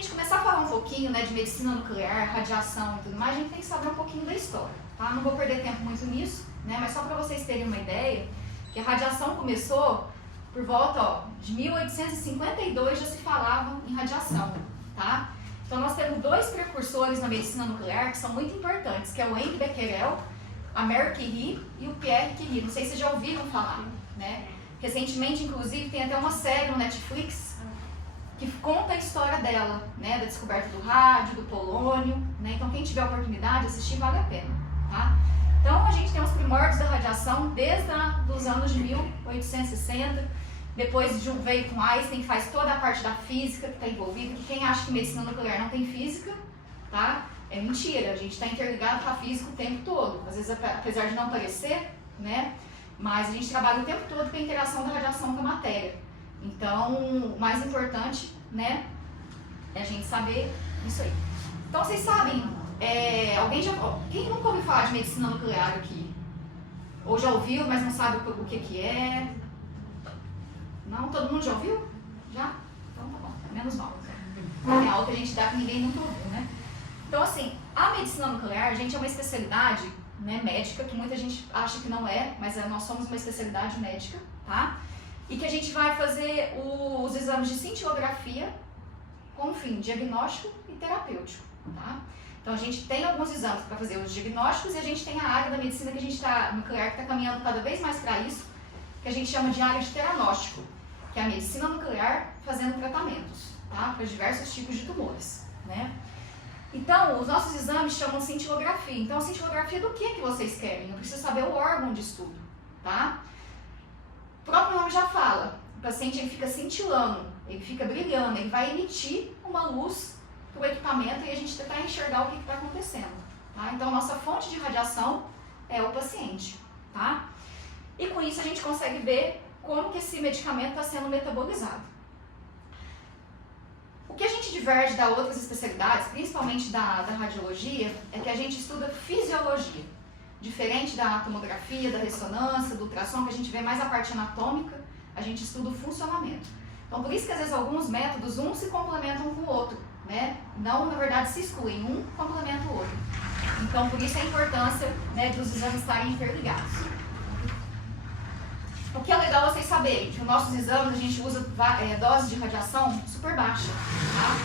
gente começar a falar um pouquinho, né, de medicina nuclear, radiação e tudo mais, a gente tem que saber um pouquinho da história, tá? Não vou perder tempo muito nisso, né, mas só para vocês terem uma ideia, que a radiação começou por volta, ó, de 1852 já se falava em radiação, tá? Então nós temos dois precursores na medicina nuclear que são muito importantes, que é o Henri Becquerel, a Marie Curie e o Pierre Curie. Não sei se vocês já ouviram falar, né? Recentemente, inclusive, tem até uma série no Netflix que conta a história dela, né? Da descoberta do rádio, do polônio, né? Então quem tiver a oportunidade de assistir vale a pena, tá? Então a gente tem os primórdios da radiação desde os anos de 1860. Depois veio com Einstein, que faz toda a parte da física que está envolvida, que quem acha que medicina nuclear não tem física, tá? É mentira, a gente está interligado com a física o tempo todo. Às vezes, apesar de não parecer, né? Mas a gente trabalha o tempo todo com a interação da radiação com a matéria. Então, o mais importante, né, é a gente saber isso aí. Então, vocês sabem, quem nunca ouviu falar de medicina nuclear aqui? Ou já ouviu, mas não sabe o que é? Não? Todo mundo já ouviu? Já? Então tá bom, menos mal. É algo que a gente dá que ninguém nunca ouviu, né? Então assim, a medicina nuclear, gente, é uma especialidade, né, médica, que muita gente acha que não é, mas nós somos uma especialidade médica, tá? E que a gente vai fazer os exames de cintilografia com fim diagnóstico e terapêutico, tá? Então a gente tem alguns exames para fazer os diagnósticos e a gente tem a área da medicina que a gente está, nuclear, que está caminhando cada vez mais para isso, que a gente chama de área de teranóstico, que é a medicina nuclear fazendo tratamentos, tá? Para diversos tipos de tumores, né? Então, os nossos exames chamam cintilografia. Então, a cintilografia do que vocês querem? Eu preciso saber o órgão de estudo, tá? O próprio nome já fala, o paciente ele fica cintilando, ele fica brilhando, ele vai emitir uma luz para o equipamento e a gente tentar enxergar o que está acontecendo, tá? Então, a nossa fonte de radiação é o paciente, tá? E com isso a gente consegue ver como que esse medicamento está sendo metabolizado. O que a gente diverge das outras especialidades, principalmente da radiologia, é que a gente estuda fisiologia. Diferente da tomografia, da ressonância, do ultrassom, que a gente vê mais a parte anatômica, a gente estuda o funcionamento. Então por isso que às vezes alguns métodos, um se complementam com o outro, né? Não, na verdade, se excluem, um complementa o outro. Então por isso a importância, né, dos exames estarem interligados. O que é legal vocês saberem, que nos nossos exames a gente usa doses de radiação super baixa, tá?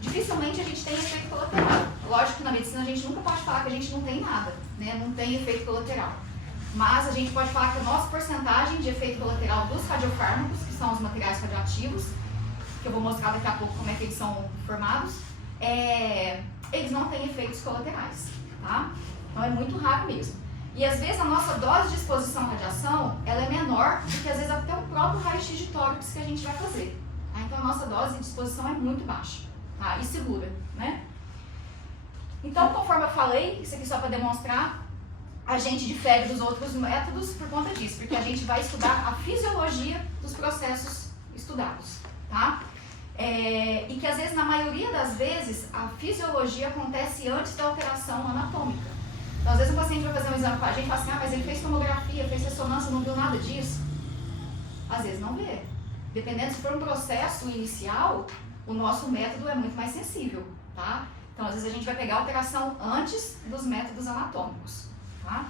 Dificilmente a gente tem efeito colateral. Lógico que na medicina a gente nunca pode falar que a gente não tem nada, né? Não tem efeito colateral. Mas a gente pode falar que a nossa porcentagem de efeito colateral dos radiofármacos, que são os materiais radioativos, que eu vou mostrar daqui a pouco como é que eles são formados, eles não têm efeitos colaterais, tá? Então é muito raro mesmo. E às vezes a nossa dose de exposição à radiação, ela é menor do que às vezes até o próprio raio-x de tórax que a gente vai fazer. Tá? Então a nossa dose de exposição é muito baixa, tá? E segura, né? Então, conforme eu falei, isso aqui só para demonstrar, a gente difere dos outros métodos por conta disso, porque a gente vai estudar a fisiologia dos processos estudados, tá? E que às vezes, na maioria das vezes, a fisiologia acontece antes da alteração anatômica. Então, às vezes o paciente vai fazer um exame com a gente e fala assim, mas ele fez tomografia, fez ressonância, não viu nada disso. Às vezes não vê. Dependendo se for um processo inicial, o nosso método é muito mais sensível, tá? Então, às vezes a gente vai pegar a alteração antes dos métodos anatômicos, tá?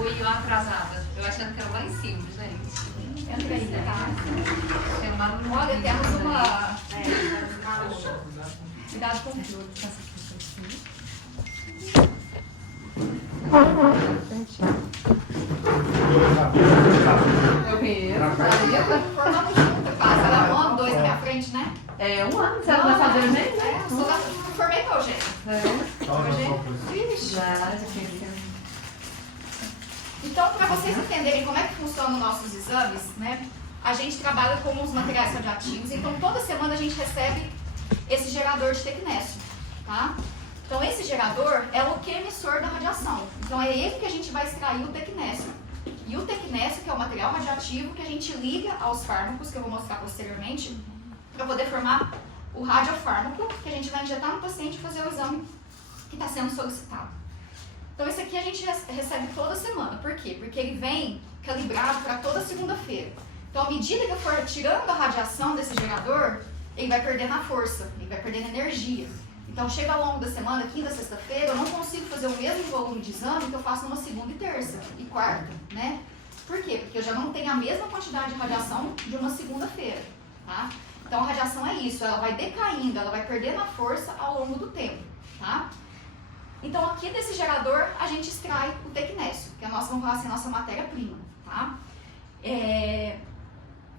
Oi, eu atrasada. Eu achando que era lá em cima, gente. Entra aí, tá? Tem uma barulho. Olha, temos uma... Cuidado com o fio. Eu conheço. Formamos junto, quase. Ela é um ano, 2 na minha frente, né? É, um ano, você vai fazer o mesmo? Formei com o Eugênio. Vixe. Então, para vocês entenderem como é que funcionam os nossos exames, né? A gente trabalha com os materiais radioativos, então toda semana a gente recebe esse gerador de tecnésio, tá? Então esse gerador é o que emissor da radiação. Então é ele que a gente vai extrair o tecnésio. E o tecnésio, que é o material radioativo que a gente liga aos fármacos, que eu vou mostrar posteriormente, para poder formar o radiofármaco que a gente vai injetar no paciente e fazer o exame que está sendo solicitado. Então esse aqui a gente recebe toda semana. Por quê? Porque ele vem calibrado para toda segunda-feira. Então à medida que eu for tirando a radiação desse gerador, ele vai perdendo a força, ele vai perdendo energia. Então chega ao longo da semana, quinta, sexta-feira, eu não consigo fazer o mesmo volume de exame que eu faço numa segunda e terça e quarta, né? Por quê? Porque eu já não tenho a mesma quantidade de radiação de uma segunda-feira, tá? Então a radiação é isso, ela vai decaindo, ela vai perdendo a força ao longo do tempo, tá? Então aqui desse gerador a gente extrai o tecnésio, que é a nossa, vamos falar assim, a nossa matéria-prima, tá? E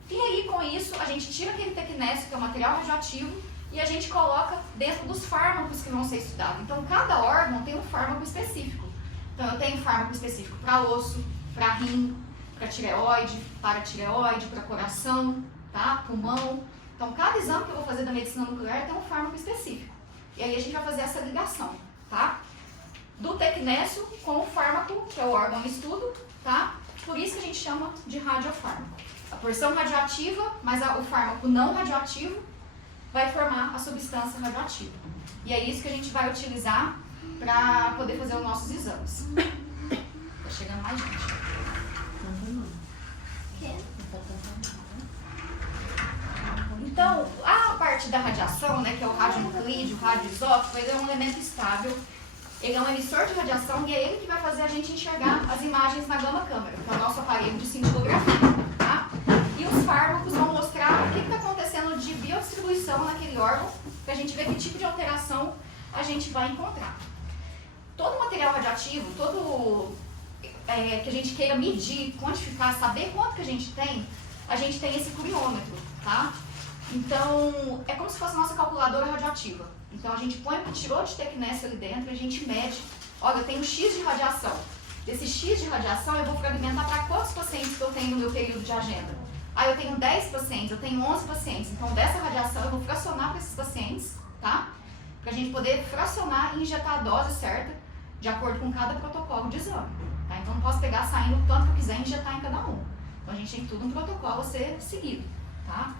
aí com isso a gente tira aquele tecnésio, que é o material radioativo, e a gente coloca dentro dos fármacos que vão ser estudados. Então cada órgão tem um fármaco específico. Então eu tenho fármaco específico para osso, para rim, para tireoide, paratireoide, para coração, tá? Pulmão. Então cada exame que eu vou fazer da medicina nuclear tem um fármaco específico. E aí a gente vai fazer essa ligação, tá? Do tecnésio com o fármaco, que é o órgão em estudo, tá? Por isso que a gente chama de radiofármaco. A porção radioativa, mas o fármaco não radioativo vai formar a substância radioativa. E é isso que a gente vai utilizar para poder fazer os nossos exames. Tá chegando mais gente. Então, a parte da radiação, né, que é o radionuclídeo, o radioisótopo, ele é um elemento estável. Ele é um emissor de radiação e é ele que vai fazer a gente enxergar as imagens na gama câmera, que é o nosso aparelho de cintilografia, tá? E os fármacos vão mostrar o que está acontecendo de biodistribuição naquele órgão, para a gente ver que tipo de alteração a gente vai encontrar. Todo material radioativo, todo que a gente queira medir, quantificar, saber quanto que a gente tem esse curiômetro, tá? Então, é como se fosse a nossa calculadora radioativa. Então, a gente põe um tirou de tecnésio ali dentro e a gente mede, olha, eu tenho X de radiação. Desse X de radiação, eu vou fragmentar para quantos pacientes que eu tenho no meu período de agenda? Eu tenho 10 pacientes, eu tenho 11 pacientes. Então, dessa radiação, eu vou fracionar para esses pacientes, tá? Para a gente poder fracionar e injetar a dose certa, de acordo com cada protocolo de exame. Tá? Então, não posso pegar saindo o tanto que eu quiser e injetar em cada um. Então, a gente tem tudo um protocolo a ser seguido, tá?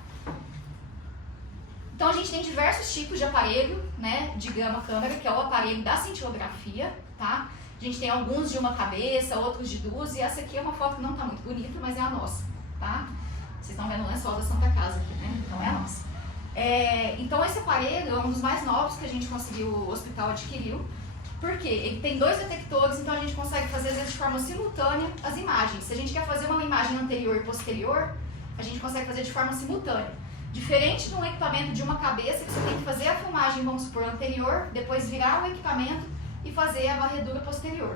Então, a gente tem diversos tipos de aparelho, né, de gama câmera, que é o aparelho da cintilografia, tá? A gente tem alguns de uma cabeça, outros de duas, e essa aqui é uma foto que não está muito bonita, mas é a nossa, tá? Vocês estão vendo o lençol da Santa Casa aqui, né? Então, é a nossa. Então, esse aparelho é um dos mais novos que a gente conseguiu, o hospital adquiriu, porque ele tem 2 detectores, então a gente consegue fazer, às vezes, de forma simultânea as imagens. Se a gente quer fazer uma imagem anterior e posterior, a gente consegue fazer de forma simultânea. Diferente de um equipamento de uma cabeça, que você tem que fazer a filmagem, vamos supor, anterior, depois virar o equipamento e fazer a varredura posterior.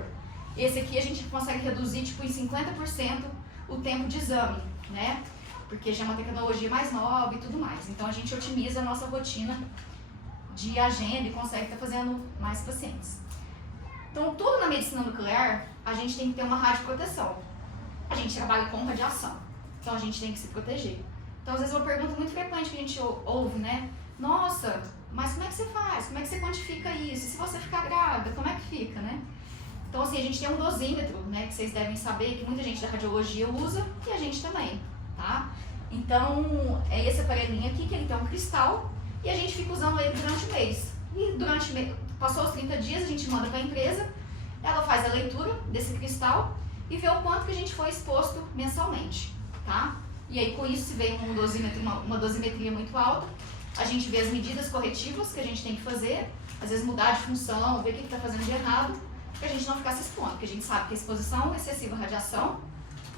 Esse aqui a gente consegue reduzir tipo, em 50% o tempo de exame, né? Porque já é uma tecnologia mais nova e tudo mais. Então a gente otimiza a nossa rotina de agenda e consegue estar fazendo mais pacientes. Então tudo na medicina nuclear, a gente tem que ter uma radioproteção. A gente trabalha com radiação, então a gente tem que se proteger. Então, às vezes, uma pergunta muito frequente que a gente ouve, né? Nossa, mas como é que você faz? Como é que você quantifica isso? E se você ficar grávida, como é que fica, né? Então, assim, a gente tem um dosímetro, né? Que vocês devem saber, que muita gente da radiologia usa e a gente também, tá? Então, é esse aparelhinho aqui, que ele tem um cristal e a gente fica usando ele durante o mês. E passou os 30 dias, a gente manda para a empresa, ela faz a leitura desse cristal e vê o quanto que a gente foi exposto mensalmente, tá? E aí, com isso, se veio um dosímetro, uma dosimetria muito alta, a gente vê as medidas corretivas que a gente tem que fazer, às vezes mudar de função, ver o que está fazendo de errado, para a gente não ficar se expondo, porque a gente sabe que a exposição excessiva à radiação,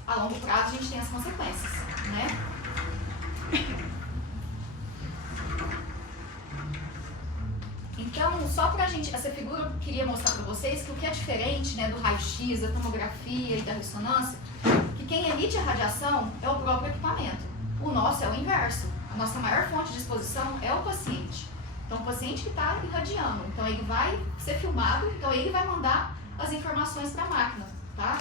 a longo prazo, a gente tem as consequências, né? Então, só para a gente, essa figura eu queria mostrar para vocês que o que é diferente, né, do raio-x, da tomografia e da ressonância, que quem emite a radiação é o próprio equipamento. O nosso é o inverso. A nossa maior fonte de exposição é o paciente. Então, o paciente que está irradiando. Então, ele vai ser filmado, então ele vai mandar as informações para a máquina, tá?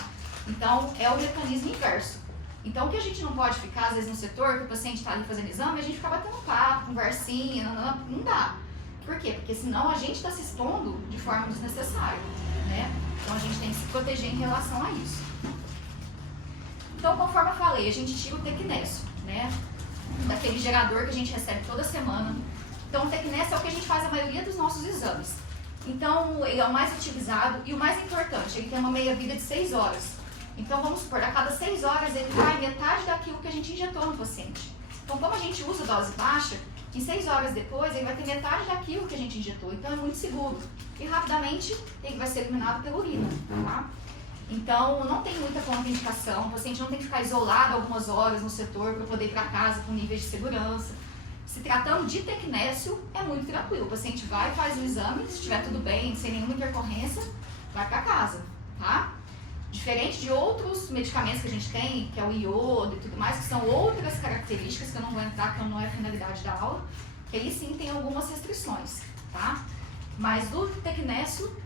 Então, é o mecanismo inverso. Então, o que a gente não pode ficar, às vezes, no setor, que o paciente está ali fazendo exame, a gente fica batendo papo, conversinha, não dá. Por quê? Porque senão a gente está se expondo de forma desnecessária, né? Então, a gente tem que se proteger em relação a isso. Então, conforme eu falei, a gente tira o tecnésio, né? Daquele gerador que a gente recebe toda semana. Então, o tecnésio é o que a gente faz a maioria dos nossos exames. Então, ele é o mais utilizado e o mais importante, ele tem uma meia-vida de 6 horas. Então, vamos supor, a cada 6 horas ele vai metade daquilo que a gente injetou no paciente. Então, como a gente usa dose baixa, em 6 horas depois ele vai ter metade daquilo que a gente injetou, então é muito seguro. E rapidamente ele vai ser eliminado pela urina, tá? Então não tem muita contraindicação, o paciente não tem que ficar isolado algumas horas no setor para poder ir para casa com níveis de segurança. Se tratando de tecnécio, é muito tranquilo, o paciente vai, faz o exame, se estiver tudo bem, sem nenhuma intercorrência, vai para casa, tá? Diferente de outros medicamentos que a gente tem, que é o iodo e tudo mais, que são outras características que eu não vou entrar, que não é a finalidade da aula, que aí sim tem algumas restrições, tá? Mas do tecnécio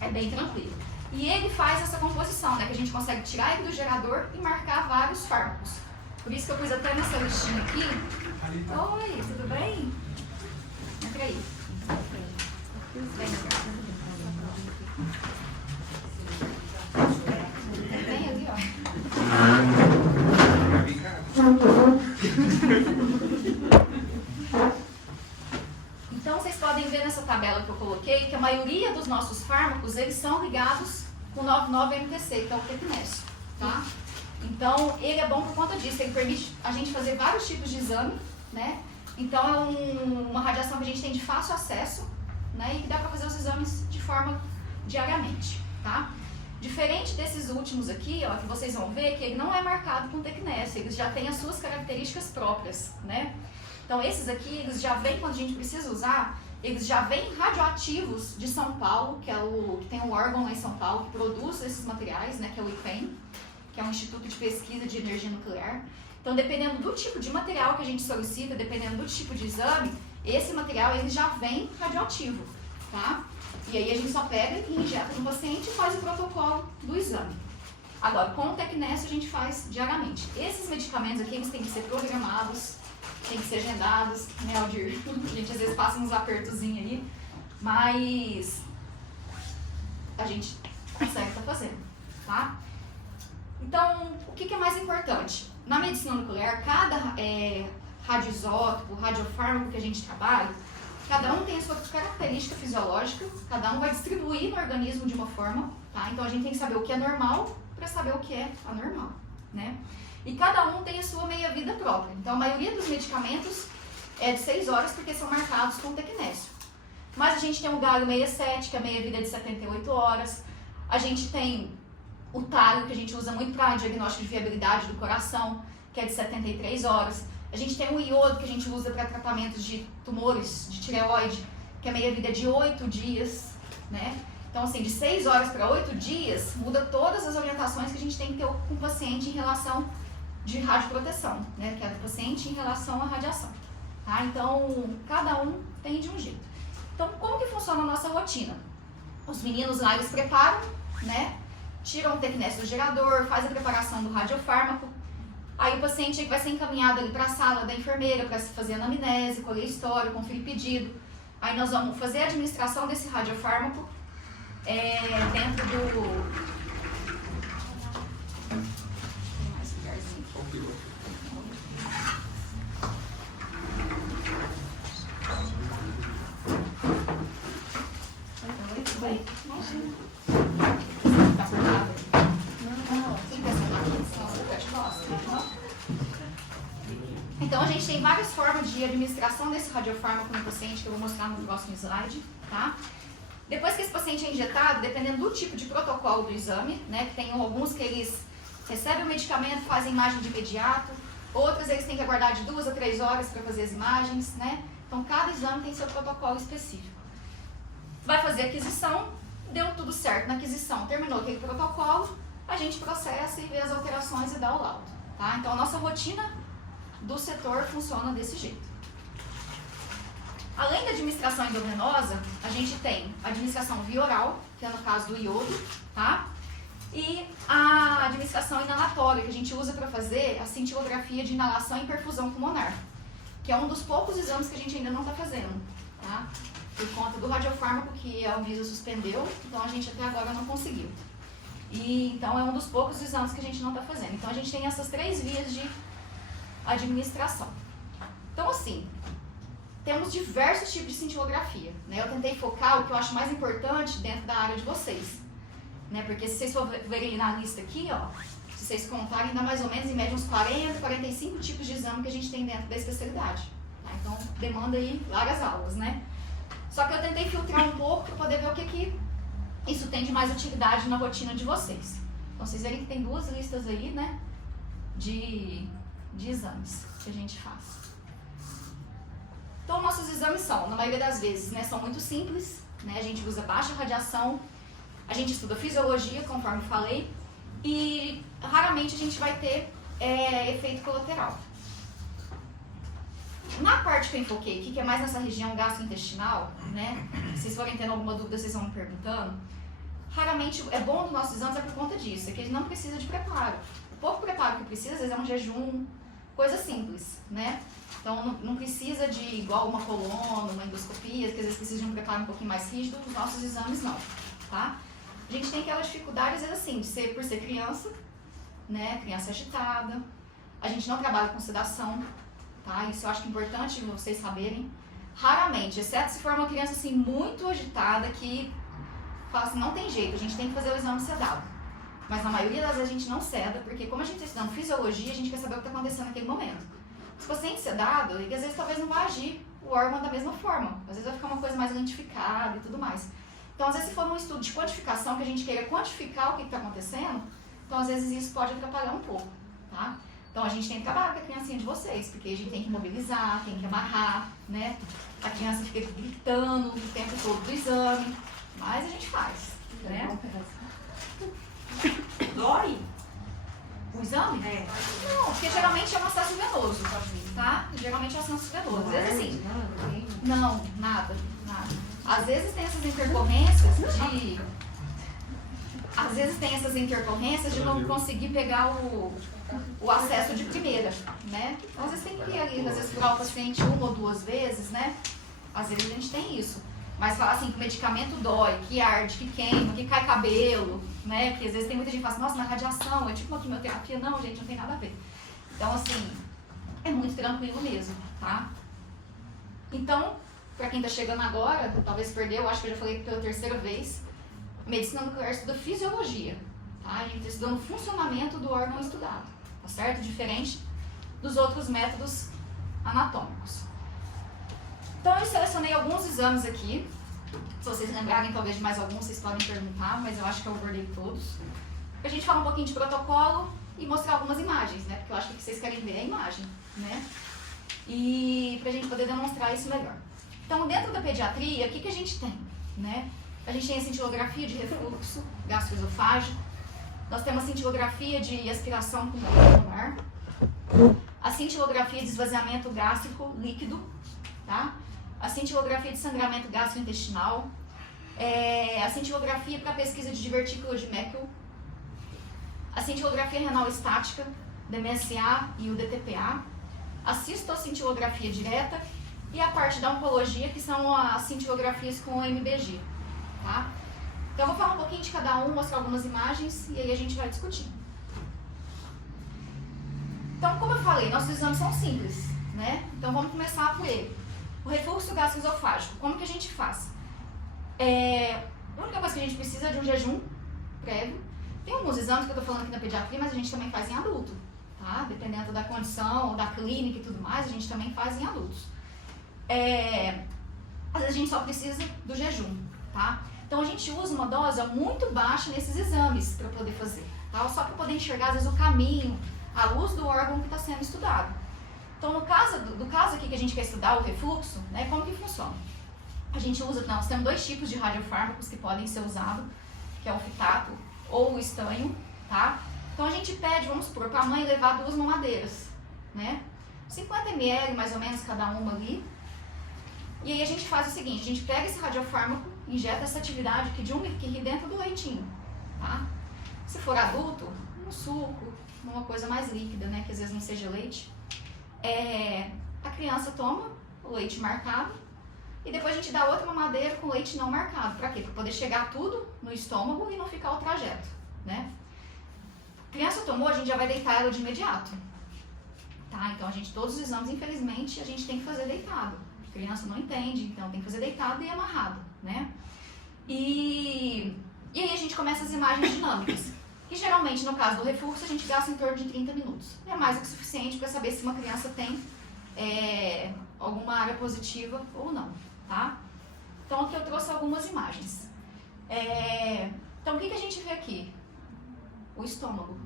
é bem tranquilo. E ele faz essa composição, né, que a gente consegue tirar ele do gerador e marcar vários fármacos. Por isso que eu pus até nessa listinha aqui. Oi, tudo bem? Entra aí. Vem ali, ó. Então vocês podem ver nessa tabela que eu coloquei que a maioria dos nossos fármacos eles são ligados com o 99-MTC, que é o tecnécio, tá? Então ele é bom por conta disso, ele permite a gente fazer vários tipos de exame, né? Então é uma radiação que a gente tem de fácil acesso, né? E que dá para fazer os exames de forma diariamente, tá? Diferente desses últimos aqui, ó, que vocês vão ver que ele não é marcado com tecnécio, eles já têm as suas características próprias, né? Então esses aqui, eles já vêm, quando a gente precisa usar, eles já vêm radioativos de São Paulo, que tem um órgão lá em São Paulo que produz esses materiais, né, que é o IPEN, que é um Instituto de Pesquisa de Energia Nuclear. Então dependendo do tipo de material que a gente solicita, dependendo do tipo de exame, esse material ele já vem radioativo, tá? E aí a gente só pega e injeta no paciente e faz o protocolo do exame. Agora, com o tecnécio a gente faz diariamente. Esses medicamentos aqui, eles têm que ser programados, têm que ser agendados, né, Aldir? A gente às vezes passa uns apertozinhos aí, mas a gente consegue estar fazendo, tá? Então, o que é mais importante? Na medicina nuclear, cada radioisótopo, radiofármaco que a gente trabalha, cada um tem a sua característica fisiológica, cada um vai distribuir no organismo de uma forma, tá? Então a gente tem que saber o que é normal para saber o que é anormal, né? E cada um tem a sua meia-vida própria. Então a maioria dos medicamentos é de 6 horas porque são marcados com tecnécio. Mas a gente tem o galho 67, que a meia-vida é de 78 horas. A gente tem o talho, que a gente usa muito para diagnóstico de viabilidade do coração, que é de 73 horas. A gente tem o iodo, que a gente usa para tratamentos de tumores de tireoide, que a meia-vida é de 8 dias, né? Então, assim, de 6 horas para 8 dias, muda todas as orientações que a gente tem que ter com o paciente em relação de radioproteção, né? Que é do paciente em relação à radiação, tá? Então, cada um tem de um jeito. Então, como que funciona a nossa rotina? Os meninos lá, eles preparam, né? Tiram o tecnécio do gerador, faz a preparação do radiofármaco. Aí o paciente vai ser encaminhado ali para a sala da enfermeira para fazer anamnese, colher história, conferir pedido. Aí nós vamos fazer a administração desse radiofármaco dentro do... Tem mais lugarzinho. Oi, imagina. Tá apertado? Não. Tem que essa máquina, senão você fica de costas. Então a gente tem várias formas de administração desse radiofármaco no paciente, que eu vou mostrar no próximo slide, tá? Depois que esse paciente é injetado, dependendo do tipo de protocolo do exame, né, que tem alguns que eles recebem o medicamento, fazem imagem de imediato, outros eles têm que aguardar de 2 a 3 horas para fazer as imagens, né? Então cada exame tem seu protocolo específico. Vai fazer a aquisição, deu tudo certo na aquisição, terminou aquele protocolo, a gente processa e vê as alterações e dá o laudo, tá? Então a nossa rotina do setor funciona desse jeito. Além da administração endovenosa, a gente tem a administração via oral, que é no caso do iodo, tá? E a administração inalatória, que a gente usa para fazer a cintilografia de inalação e perfusão pulmonar, que é um dos poucos exames que a gente ainda não está fazendo, tá? Por conta do radiofármaco que a Anvisa suspendeu, então a gente até agora não conseguiu. E então é um dos poucos exames que a gente não está fazendo. Então a gente tem essas 3 vias de administração. Então assim, temos diversos tipos de cintilografia, né? Eu tentei focar o que eu acho mais importante dentro da área de vocês, né? Porque se vocês for verem na lista aqui, ó, se vocês contarem, dá mais ou menos em média uns 40, 45 tipos de exame que a gente tem dentro da especialidade, Tá? Então, demanda aí várias aulas, né? Só que eu tentei filtrar um pouco para poder ver o que isso tem de mais utilidade na rotina de vocês. Então, vocês verem que tem 2 listas aí, né? De exames que a gente faz. Então, nossos exames são, na maioria das vezes, né, são muito simples, né, a gente usa baixa radiação, a gente estuda fisiologia, conforme falei, e raramente a gente vai ter efeito colateral. Na parte que eu enfoquei aqui, que é mais nessa região gastrointestinal, né, se vocês forem tendo alguma dúvida, vocês vão me perguntando, raramente é bom dos nossos exames é por conta disso, é que ele não precisa de preparo. O pouco preparo que precisa, às vezes, é um jejum, coisa simples, né? Então, não precisa de igual uma coluna, uma endoscopia, que às vezes precisa de um preparo um pouquinho mais rígido, os nossos exames não, tá? A gente tem aquela dificuldade, às vezes, assim, por ser criança, né? Criança agitada. A gente não trabalha com sedação, tá? Isso eu acho que é importante vocês saberem. Raramente, exceto se for uma criança, assim, muito agitada, que fala assim, não tem jeito, a gente tem que fazer o exame sedado. Mas na maioria das vezes a gente não seda, porque como a gente está estudando fisiologia, a gente quer saber o que está acontecendo naquele momento. Se o paciente sedado, ele às vezes talvez não vai agir o órgão da mesma forma. Às vezes vai ficar uma coisa mais lentificada e tudo mais. Então, às vezes, se for um estudo de quantificação, que a gente queira quantificar o que está acontecendo, então, às vezes, isso pode atrapalhar um pouco, tá? Então, a gente tem que trabalhar com a criancinha de vocês, porque a gente tem que mobilizar, tem que amarrar, né? A criança fica gritando o tempo todo do exame, mas a gente faz, né? Dói? O exame? É. Não, porque geralmente é um acesso venoso, tá? Geralmente é um acesso venoso. Às vezes assim, não, nada. Às vezes tem essas intercorrências de... Às vezes tem essas intercorrências de não conseguir pegar o acesso de primeira, né? Então, às vezes tem que ir ali, às vezes furar o paciente 1 ou 2 vezes, né? Às vezes a gente tem isso. Mas falar assim que o medicamento dói, que arde, que queima, que cai cabelo, né? Porque às vezes tem muita gente que fala assim, nossa, na radiação, é tipo uma quimioterapia. Não, gente, não tem nada a ver. Então, assim, é muito tranquilo mesmo, tá? Então, pra quem tá chegando agora, talvez perdeu, acho que eu já falei pela 3ª vez, medicina nuclear estuda fisiologia, tá? A gente tá estudando o funcionamento do órgão estudado, tá certo? Diferente dos outros métodos anatômicos. Então, eu selecionei alguns exames aqui. Se vocês lembrarem, talvez, de mais alguns, vocês podem perguntar, mas eu acho que eu abordei todos. Pra gente falar um pouquinho de protocolo e mostrar algumas imagens, né? Porque eu acho que o que vocês querem ver é a imagem, né? E pra gente poder demonstrar isso melhor. Então, dentro da pediatria, o que a gente tem, né? A gente tem a cintilografia de refluxo gastroesofágico. Nós temos a cintilografia de aspiração pulmonar. A cintilografia de esvaziamento gástrico líquido, tá? A cintilografia de sangramento gastrointestinal, a cintilografia para pesquisa de divertícula de Meckel, a cintilografia renal estática, DMSA e o DTPA, a cistocintilografia direta e a parte da oncologia, que são as cintilografias com o MBG, tá? Então, eu vou falar um pouquinho de cada um, mostrar algumas imagens e aí a gente vai discutir. Então, como eu falei, nossos exames são simples, né? Então, vamos começar por ele. O refluxo gastroesofágico, como que a gente faz? A única coisa que a gente precisa é de um jejum prévio. Tem alguns exames que eu tô falando aqui na pediatria, mas a gente também faz em adulto, tá? Dependendo da condição, da clínica e tudo mais, a gente também faz em adultos. Às vezes a gente só precisa do jejum, tá? Então a gente usa uma dose muito baixa nesses exames para poder fazer, tá? Só para poder enxergar, às vezes, o caminho, a luz do órgão que está sendo estudado. Então, no caso aqui que a gente quer estudar, o refluxo, né, como que funciona? A gente usa, nós temos 2 tipos de radiofármacos que podem ser usados, que é o fitato ou o estanho, tá? Então, a gente pede, vamos supor, para a mãe levar 2 mamadeiras, né? 50 ml, mais ou menos, cada uma ali. E aí a gente faz o seguinte, a gente pega esse radiofármaco, injeta essa atividade aqui de 1 ml dentro do leitinho, tá? Se for adulto, um suco, uma coisa mais líquida, né, que às vezes não seja leite. A criança toma o leite marcado e depois a gente dá outra mamadeira com leite não marcado. Pra quê? Pra poder chegar tudo no estômago e não ficar o trajeto, né? A criança tomou, a gente já vai deitar ela de imediato, tá? Então, todos os exames, infelizmente, a gente tem que fazer deitado. A criança não entende, então tem que fazer deitado e amarrado, né? E aí a gente começa as imagens dinâmicas. E geralmente, no caso do refluxo, a gente gasta em torno de 30 minutos. É mais do que suficiente para saber se uma criança tem alguma área positiva ou não, tá? Então aqui eu trouxe algumas imagens. Então o que a gente vê aqui? O estômago,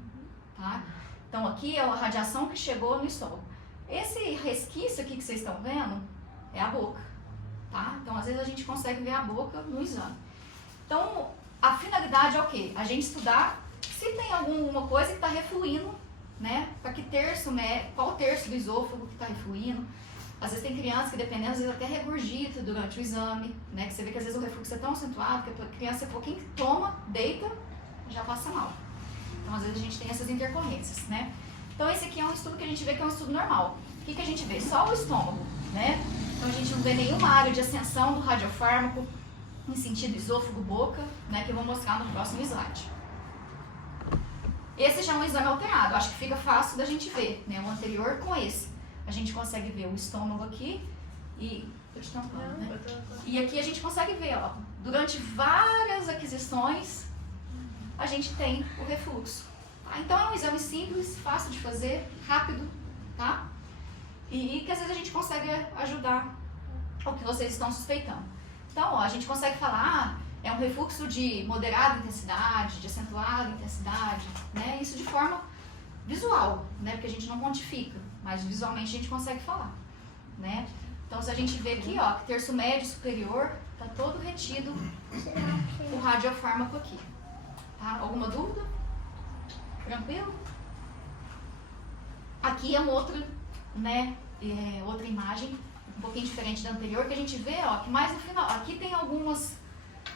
tá? Então aqui é a radiação que chegou no estômago. Esse resquício aqui que vocês estão vendo é a boca, tá? Então às vezes a gente consegue ver a boca no exame. Então a finalidade é o quê? A gente estudar se tem alguma coisa que está refluindo, né? Para que terço, qual terço do esôfago que está refluindo. Às vezes tem crianças que, dependendo, às vezes até regurgita durante o exame, né? Que você vê que às vezes o refluxo é tão acentuado que a criança, um pouquinho que toma, deita, já passa mal. Então, às vezes a gente tem essas intercorrências, né? Então, esse aqui é um estudo que a gente vê que é um estudo normal. O que a gente vê? Só o estômago, né? Então, a gente não vê nenhuma área de ascensão do radiofármaco em sentido esôfago-boca, né? Que eu vou mostrar no próximo slide. Esse já é um exame alterado, acho que fica fácil da gente ver, né? O anterior com esse. A gente consegue ver o estômago aqui e... Tô te tampando, né? E aqui a gente consegue ver, ó, durante várias aquisições, a gente tem o refluxo. Tá? Então é um exame simples, fácil de fazer, rápido, tá? E que às vezes a gente consegue ajudar o que vocês estão suspeitando. Então, ó, a gente consegue falar, é um refluxo de moderada intensidade, de acentuada intensidade, né? Isso de forma visual, né? Porque a gente não quantifica, mas visualmente a gente consegue falar, né? Então, se a gente vê aqui, ó, que terço médio superior tá todo retido o radiofármaco aqui, tá? Alguma dúvida? Tranquilo? Aqui é um outro, né? Outra imagem, um pouquinho diferente da anterior, que a gente vê, ó, que mais no final, aqui tem algumas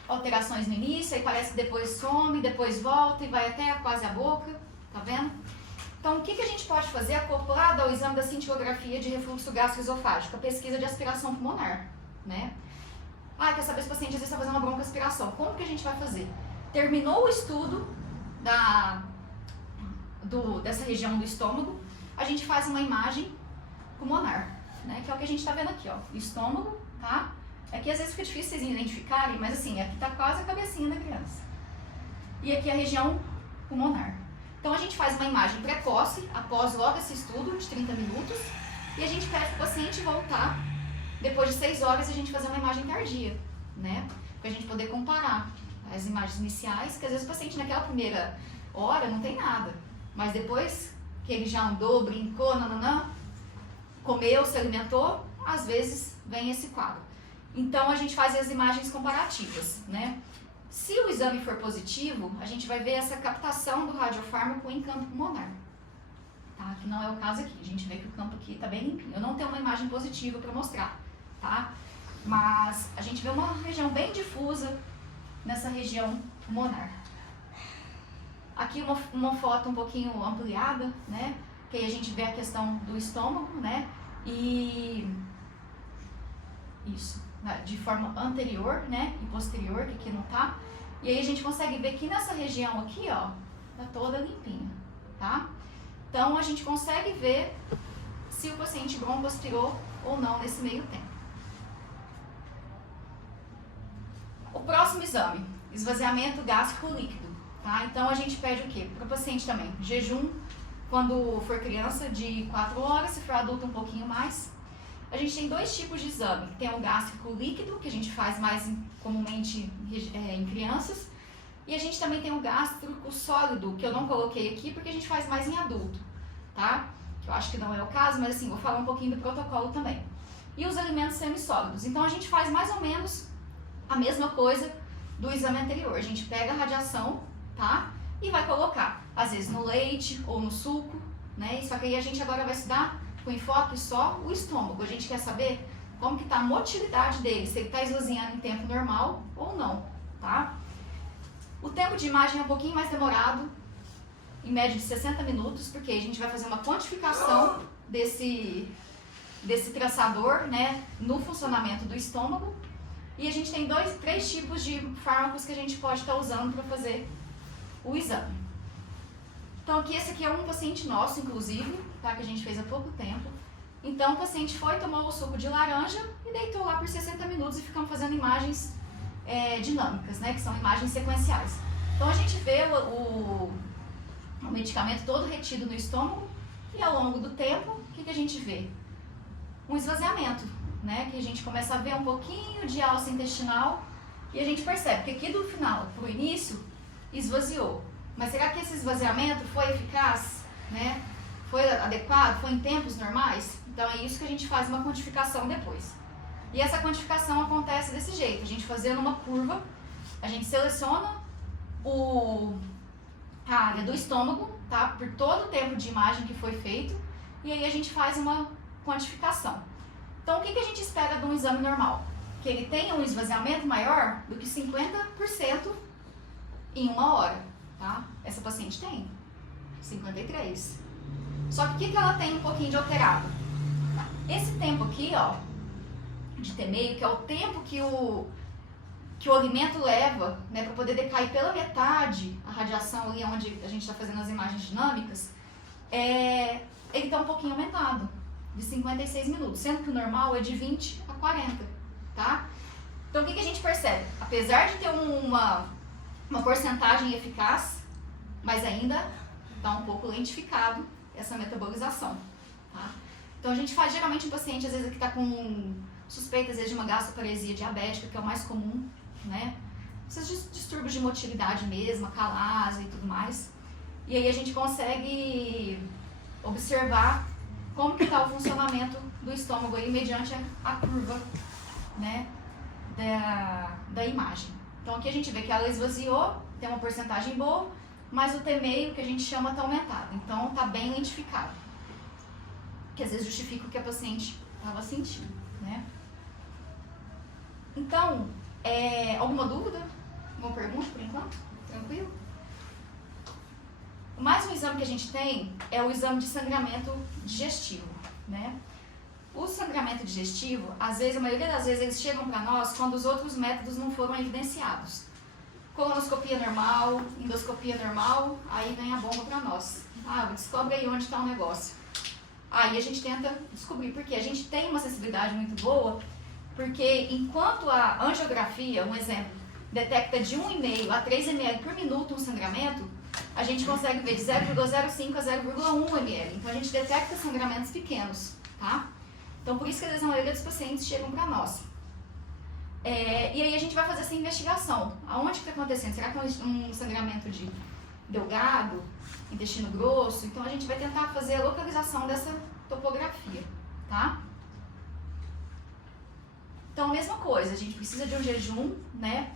alterações no início, aí parece que depois some, depois volta e vai até quase a boca, tá vendo? Então, o que a gente pode fazer acoplado ao exame da cintilografia de refluxo gastroesofágico? A pesquisa de aspiração pulmonar, né? Ah, quer saber se o paciente às vezes está fazendo uma broncoaspiração. Como que a gente vai fazer? Terminou o estudo dessa região do estômago, a gente faz uma imagem pulmonar, né? Que é o que a gente está vendo aqui, ó. Estômago, tá? Aqui às vezes fica difícil vocês identificarem, mas assim, aqui está quase a cabecinha da criança. E aqui a região pulmonar. Então a gente faz uma imagem precoce, após logo esse estudo de 30 minutos, e a gente pede para o paciente voltar, depois de 6 horas, a gente fazer uma imagem tardia, né? Para a gente poder comparar as imagens iniciais, que às vezes o paciente naquela primeira hora não tem nada, mas depois que ele já andou, brincou, nananã, comeu, se alimentou, às vezes vem esse quadro. Então a gente faz as imagens comparativas, né? Se o exame for positivo, a gente vai ver essa captação do radiofármaco em campo pulmonar, tá? Que não é o caso aqui, a gente vê que o campo aqui está bem limpinho. Eu não tenho uma imagem positiva para mostrar, tá? Mas a gente vê uma região bem difusa nessa região pulmonar. Aqui uma foto um pouquinho ampliada, né? Que aí a gente vê a questão do estômago, né? E isso, de forma anterior, né? E posterior, que aqui não tá. E aí a gente consegue ver que nessa região aqui, ó, tá toda limpinha, tá? Então a gente consegue ver se o paciente broncoaspirou ou não nesse meio tempo. O próximo exame, esvaziamento gástrico líquido, tá? Então a gente pede o quê? Para o paciente também, jejum, quando for criança, de 4 horas, se for adulto um pouquinho mais. A gente tem 2 tipos de exame. Tem o gástrico líquido, que a gente faz mais comumente em crianças. E a gente também tem o gástrico sólido, que eu não coloquei aqui porque a gente faz mais em adulto, tá? Eu acho que não é o caso, mas assim, vou falar um pouquinho do protocolo também. E os alimentos semissólidos. Então a gente faz mais ou menos a mesma coisa do exame anterior. A gente pega a radiação, tá? E vai colocar, às vezes no leite ou no suco, né? Só que aí a gente agora vai estudar com enfoque só o estômago. A gente quer saber como que está a motilidade dele, se ele está esvaziando em tempo normal ou não, tá? O tempo de imagem é um pouquinho mais demorado, em média de 60 minutos, porque a gente vai fazer uma quantificação desse traçador, né, no funcionamento do estômago. E a gente tem 3 tipos de fármacos que a gente pode estar usando para fazer o exame. Então aqui, esse aqui é um paciente nosso, inclusive, tá, que a gente fez há pouco tempo. Então o paciente foi, tomou o suco de laranja e deitou lá por 60 minutos e ficamos fazendo imagens dinâmicas, né, que são imagens sequenciais. Então a gente vê o medicamento todo retido no estômago e ao longo do tempo, o que a gente vê? um esvaziamento, né? Que a gente começa a ver um pouquinho de alça intestinal e a gente percebe que aqui do final para o início esvaziou. Mas será que esse esvaziamento foi eficaz, né? Foi adequado? Foi em tempos normais? Então é isso que a gente faz uma quantificação depois. E essa quantificação acontece desse jeito, a gente fazendo uma curva, a gente seleciona a área do estômago, tá? Por todo o tempo de imagem que foi feito, e aí a gente faz uma quantificação. Então o que a gente espera de um exame normal? Que ele tenha um esvaziamento maior do que 50% em 1 hora, tá? Essa paciente tem 53. Só que o que ela tem um pouquinho de alterado? Esse tempo aqui, ó, de T-meio, que é o tempo que o alimento leva, né, para poder decair pela metade a radiação ali onde a gente está fazendo as imagens dinâmicas, ele está um pouquinho aumentado, de 56 minutos, sendo que o normal é de 20 a 40, tá? Então o que a gente percebe? Apesar de ter uma porcentagem eficaz, mas ainda está um pouco lentificado essa metabolização, tá? Então a gente faz geralmente em paciente, às vezes, que está com suspeita, às vezes, de uma gastroparesia diabética, que é o mais comum, né? Esses distúrbios de motilidade mesmo, acalase e tudo mais. E aí a gente consegue observar como que está o funcionamento do estômago aí mediante a curva, né, da imagem. Então aqui a gente vê que ela esvaziou, tem uma porcentagem boa, mas o T-meio, que a gente chama, está aumentado. Então está bem lentificado, que às vezes justifica o que a paciente estava sentindo, né? Então, alguma dúvida? Alguma pergunta por enquanto? Tranquilo? Mais um exame que a gente tem é o exame de sangramento digestivo, né? O sangramento digestivo, às vezes, a maioria das vezes, eles chegam para nós quando os outros métodos não foram evidenciados. Colonoscopia normal, endoscopia normal, aí vem a bomba para nós. Descobre aí onde está o negócio. Aí a gente tenta descobrir, porque a gente tem uma sensibilidade muito boa, porque enquanto a angiografia, um exemplo, detecta de 1,5 a 3 ml por minuto um sangramento, a gente consegue ver de 0,05 a 0,1 ml. Então a gente detecta sangramentos pequenos, tá? Então por isso que às vezes a maioria dos pacientes chegam para nós. E aí a gente vai fazer essa investigação. Aonde que está acontecendo? Será que é um sangramento de delgado, intestino grosso? Então a gente vai tentar fazer a localização dessa topografia, tá? Então, a mesma coisa, a gente precisa de um jejum, né?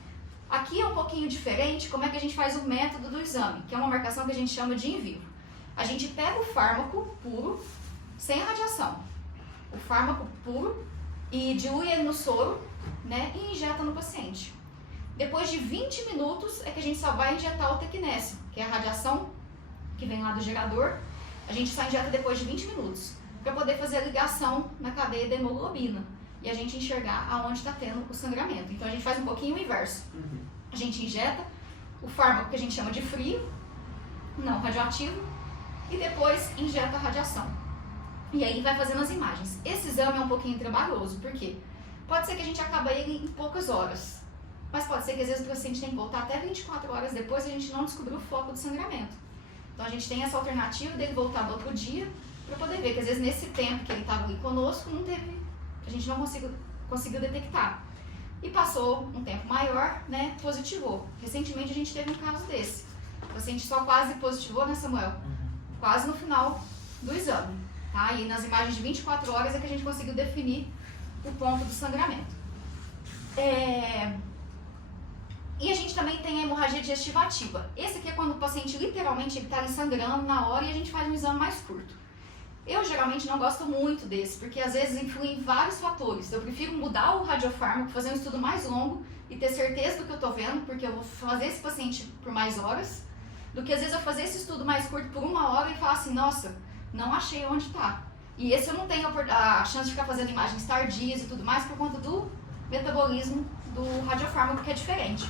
Aqui é um pouquinho diferente como é que a gente faz o método do exame, que é uma marcação que a gente chama de in vivo. A gente pega o fármaco puro, sem radiação, o fármaco puro, e dilui ele no soro, né? E injeta no paciente. Depois de 20 minutos é que a gente só vai injetar o tecnésio, que é a radiação que vem lá do gerador. A gente só injeta depois de 20 minutos, para poder fazer a ligação na cadeia da hemoglobina e a gente enxergar aonde está tendo o sangramento. Então a gente faz um pouquinho o inverso. A gente injeta o fármaco que a gente chama de frio, não radioativo, e depois injeta a radiação. E aí vai fazendo as imagens. Esse exame é um pouquinho trabalhoso, porque pode ser que a gente acabe ele em poucas horas, mas pode ser que às vezes o paciente tem que voltar até 24 horas depois e a gente não descobriu o foco do sangramento. Então a gente tem essa alternativa dele voltar no outro dia, para poder ver que às vezes nesse tempo que ele estava ali conosco, a gente não conseguiu detectar. E passou um tempo maior, né, positivou. Recentemente a gente teve um caso desse. O paciente só quase positivou, né, Samuel? Quase no final do exame, tá? E nas imagens de 24 horas é que a gente conseguiu definir o ponto do sangramento. E a gente também tem a hemorragia digestiva ativa. Esse aqui é quando o paciente literalmente está sangrando na hora e a gente faz um exame mais curto. Eu geralmente não gosto muito desse, porque às vezes influi em vários fatores. Eu prefiro mudar o radiofármaco, fazer um estudo mais longo e ter certeza do que eu estou vendo, porque eu vou fazer esse paciente por mais horas, do que às vezes eu fazer esse estudo mais curto por 1 hora e falar assim, nossa, não achei onde está. E esse eu não tenho a chance de ficar fazendo imagens tardias e tudo mais por conta do metabolismo do radiofármaco, que é diferente.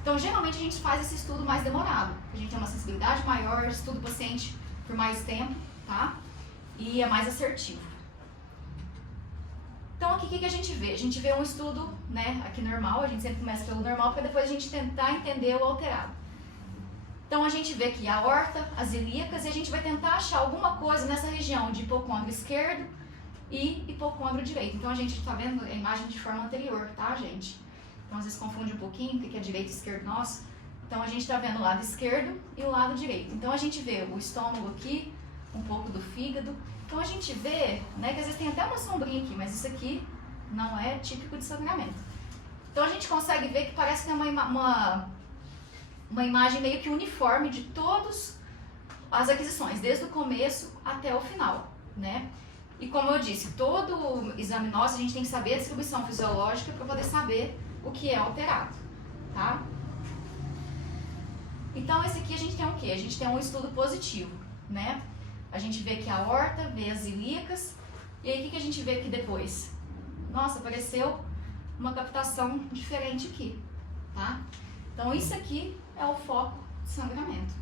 Então, geralmente a gente faz esse estudo mais demorado. A gente tem uma sensibilidade maior, estuda o paciente por mais tempo, tá? E é mais assertivo. Então, aqui o que a gente vê? A gente vê um estudo, né, aqui normal, a gente sempre começa pelo normal, para depois a gente tentar entender o alterado. Então, a gente vê aqui a aorta, as ilíacas, e a gente vai tentar achar alguma coisa nessa região de hipocôndrio esquerdo e hipocôndrio direito. Então a gente está vendo a imagem de forma anterior, tá, gente? Então às vezes confunde um pouquinho o que é direito e esquerdo nosso. Então a gente está vendo o lado esquerdo e o lado direito. Então a gente vê o estômago aqui, um pouco do fígado. Então a gente vê, né, que às vezes tem até uma sombrinha aqui, mas isso aqui não é típico de sangramento. Então a gente consegue ver que parece que é uma imagem meio que uniforme de todas as aquisições, desde o começo até o final, né? E como eu disse, todo exame nosso a gente tem que saber a distribuição fisiológica para poder saber o que é alterado, tá? Então esse aqui a gente tem o quê? A gente tem um estudo positivo, né? A gente vê aqui a aorta, vê as ilíacas, e aí o que a gente vê aqui depois? Nossa, apareceu uma captação diferente aqui, tá? Então isso aqui é o foco de sangramento,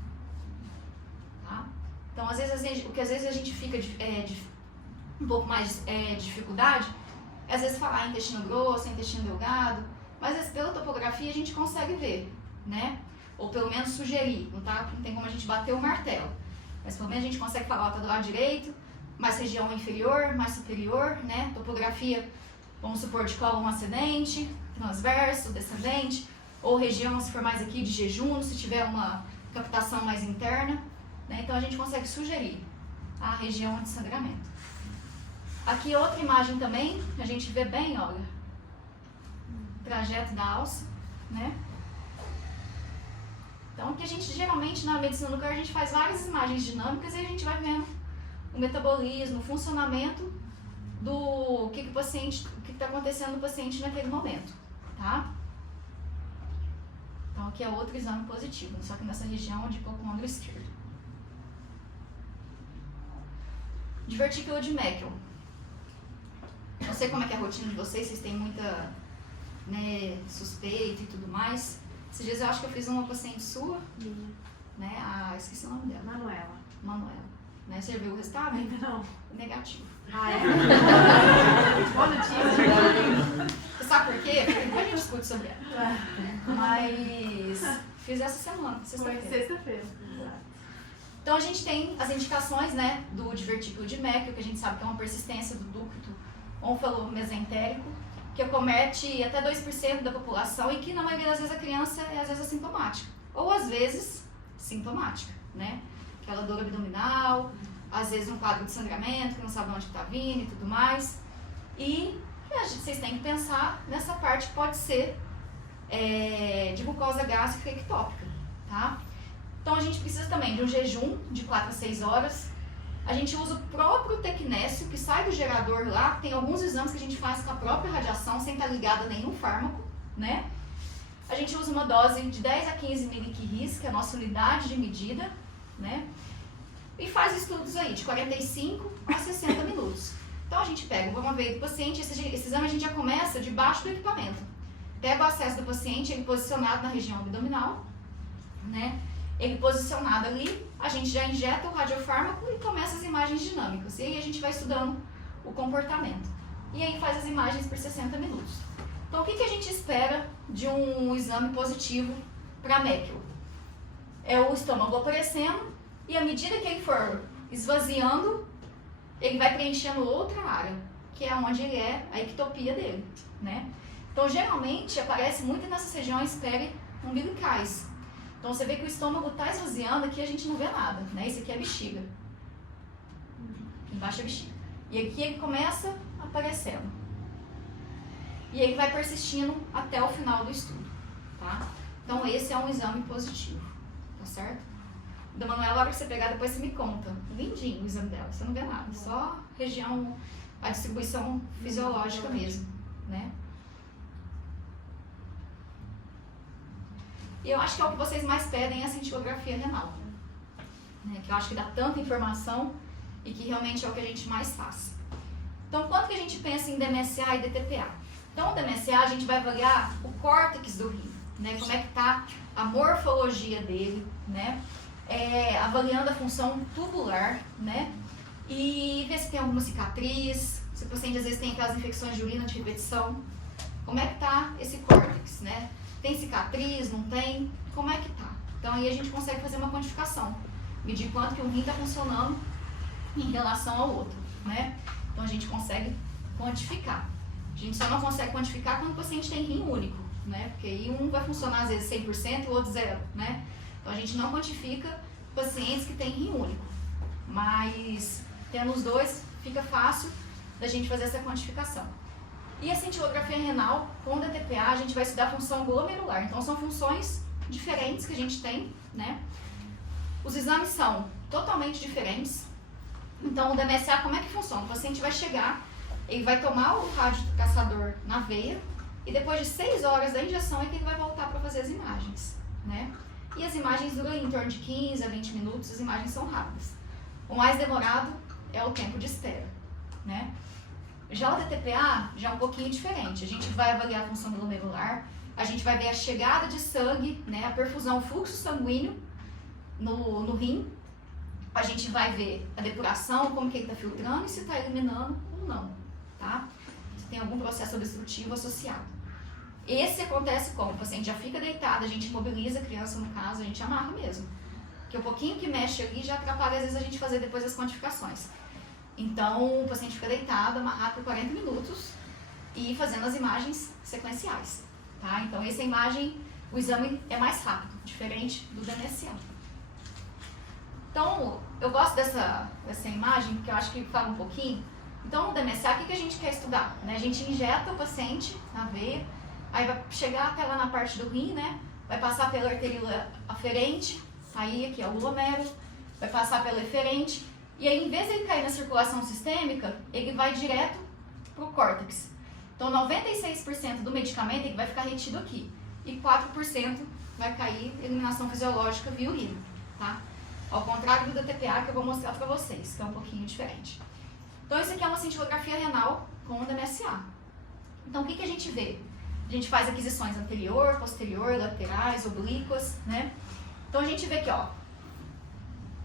tá? Então às vezes o que às vezes a gente fica um pouco mais de dificuldade é às vezes falar intestino grosso, intestino delgado, mas às vezes pela topografia a gente consegue ver, né? Ou pelo menos sugerir, não tem como a gente bater o martelo, mas pelo menos a gente consegue falar, ó, tá do lado direito, mais região inferior, mais superior, né? Topografia, vamos supor, de cólon ascendente, transverso, descendente, ou região, se for mais aqui, de jejum, se tiver uma captação mais interna, né? Então a gente consegue sugerir a região de sangramento. Aqui outra imagem também, a gente vê bem, olha, trajeto da alça, né? Então, que a gente geralmente na medicina nuclear a gente faz várias imagens dinâmicas e a gente vai vendo o metabolismo, o funcionamento do que está acontecendo no paciente naquele momento, tá? Então, aqui é outro exame positivo, só que nessa região de hipocôndrio esquerdo. Divertículo de Meckel. Não sei como é que é a rotina de vocês têm muita, né, suspeita e tudo mais. Esses dias eu acho que eu fiz uma paciente sua, né? Esqueci o nome dela. Manuela. Né? Você já viu o resultado? Ainda não. Negativo. Ah, é? Boa notícia. Você sabe por quê? Porque depois a gente discute sobre ela. Mas fiz essa semana, Foi sexta-feira. Então a gente tem as indicações, né, do divertículo de Meckel, que a gente sabe que é uma persistência do ducto onfalo-mesentérico, que acomete até 2% da população e que na maioria das vezes a criança é às vezes assintomática. Ou às vezes sintomática, né? Aquela dor abdominal, às vezes um quadro de sangramento, que não sabe de onde está vindo e tudo mais. E vocês têm que pensar nessa parte que pode ser de mucosa gástrica ectópica, tá? Então a gente precisa também de um jejum de 4 a 6 horas. A gente usa o próprio tecnécio que sai do gerador lá. Tem alguns exames que a gente faz com a própria radiação, sem estar ligada a nenhum fármaco, né? A gente usa uma dose de 10 a 15 miliquirris, que é a nossa unidade de medida, né? E faz estudos aí de 45 a 60 minutos. Então a gente pega uma veia do paciente, esse exame a gente já começa debaixo do equipamento. Pega o acesso do paciente, ele posicionado na região abdominal, né? Ele posicionado ali, a gente já injeta o radiofármaco e começa as imagens dinâmicas. E aí a gente vai estudando o comportamento. E aí faz as imagens por 60 minutos. Então o que a gente espera de um exame positivo para Meckel? É o estômago aparecendo e à medida que ele for esvaziando, ele vai preenchendo outra área, que é onde ele é a ectopia dele, né? Então geralmente aparece muito nessas regiões periumbilicais. Então você vê que o estômago está esvaziando, aqui a gente não vê nada, né? Isso aqui é a bexiga. Embaixo é a bexiga. E aqui ele começa aparecendo. E ele vai persistindo até o final do estudo, tá? Então esse é um exame positivo, tá certo? Da Manuela, a hora que você pegar, depois você me conta. Lindinho o exame dela, você não vê nada. Só região, a distribuição fisiológica mesmo, né? E eu acho que é o que vocês mais pedem, essa cintilografia renal, né? Que eu acho que dá tanta informação e que realmente é o que a gente mais faz. Então, quanto que a gente pensa em DMSA e DTPA? Então, o DMSA a gente vai avaliar o córtex do rim, né? Como é que está a morfologia dele, né? Avaliando a função tubular, né? E ver se tem alguma cicatriz, se o paciente às vezes tem aquelas infecções de urina de repetição. Como é que está esse córtex, né? Tem cicatriz, não tem? Como é que tá? Então aí a gente consegue fazer uma quantificação, medir quanto que o rim está funcionando em relação ao outro, né? Então a gente consegue quantificar. A gente só não consegue quantificar quando o paciente tem rim único, né? Porque aí um vai funcionar às vezes 100% e o outro 0%, né? Então a gente não quantifica pacientes que têm rim único. Mas tendo os dois, fica fácil da gente fazer essa quantificação. E a cintilografia renal, com DTPA, a gente vai estudar a função glomerular. Então são funções diferentes que a gente tem, né? Os exames são totalmente diferentes. Então o DMSA, como é que funciona? O paciente vai chegar, ele vai tomar o radiotraçador na veia e depois de 6 horas da injeção é que ele vai voltar para fazer as imagens, né? E as imagens duram em torno de 15 a 20 minutos, as imagens são rápidas. O mais demorado é o tempo de espera, né? Já o DTPA já é um pouquinho diferente. A gente vai avaliar a função glomerular, a gente vai ver a chegada de sangue, né, a perfusão, o fluxo sanguíneo no rim. A gente vai ver a depuração, como que ele está filtrando e se está eliminando ou não, tá? Se tem algum processo obstrutivo associado. Esse acontece como? O paciente já fica deitado, a gente imobiliza a criança, no caso, a gente amarra mesmo. Porque o pouquinho que mexe ali já atrapalha, às vezes, a gente fazer depois as quantificações. Então, o paciente fica deitado, amarrado por 40 minutos e fazendo as imagens sequenciais, tá? Então, essa imagem, o exame é mais rápido, diferente do DMSA. Então, eu gosto dessa imagem, porque eu acho que fala um pouquinho. Então, no DMSA, o que a gente quer estudar? Né? A gente injeta o paciente na veia, aí vai chegar até lá na parte do rim, né? Vai passar pela arteríola aferente, aí aqui é o glomérulo, vai passar pela eferente, e aí, em vez de ele cair na circulação sistêmica, ele vai direto para o córtex. Então, 96% do medicamento ele vai ficar retido aqui, e 4% vai cair eliminação fisiológica via urina, tá? Ao contrário do DTPA que eu vou mostrar para vocês, que é um pouquinho diferente. Então, isso aqui é uma cintilografia renal com DMSA. Então, o que a gente vê? A gente faz aquisições anterior, posterior, laterais, oblíquas, né? Então, a gente vê aqui, ó,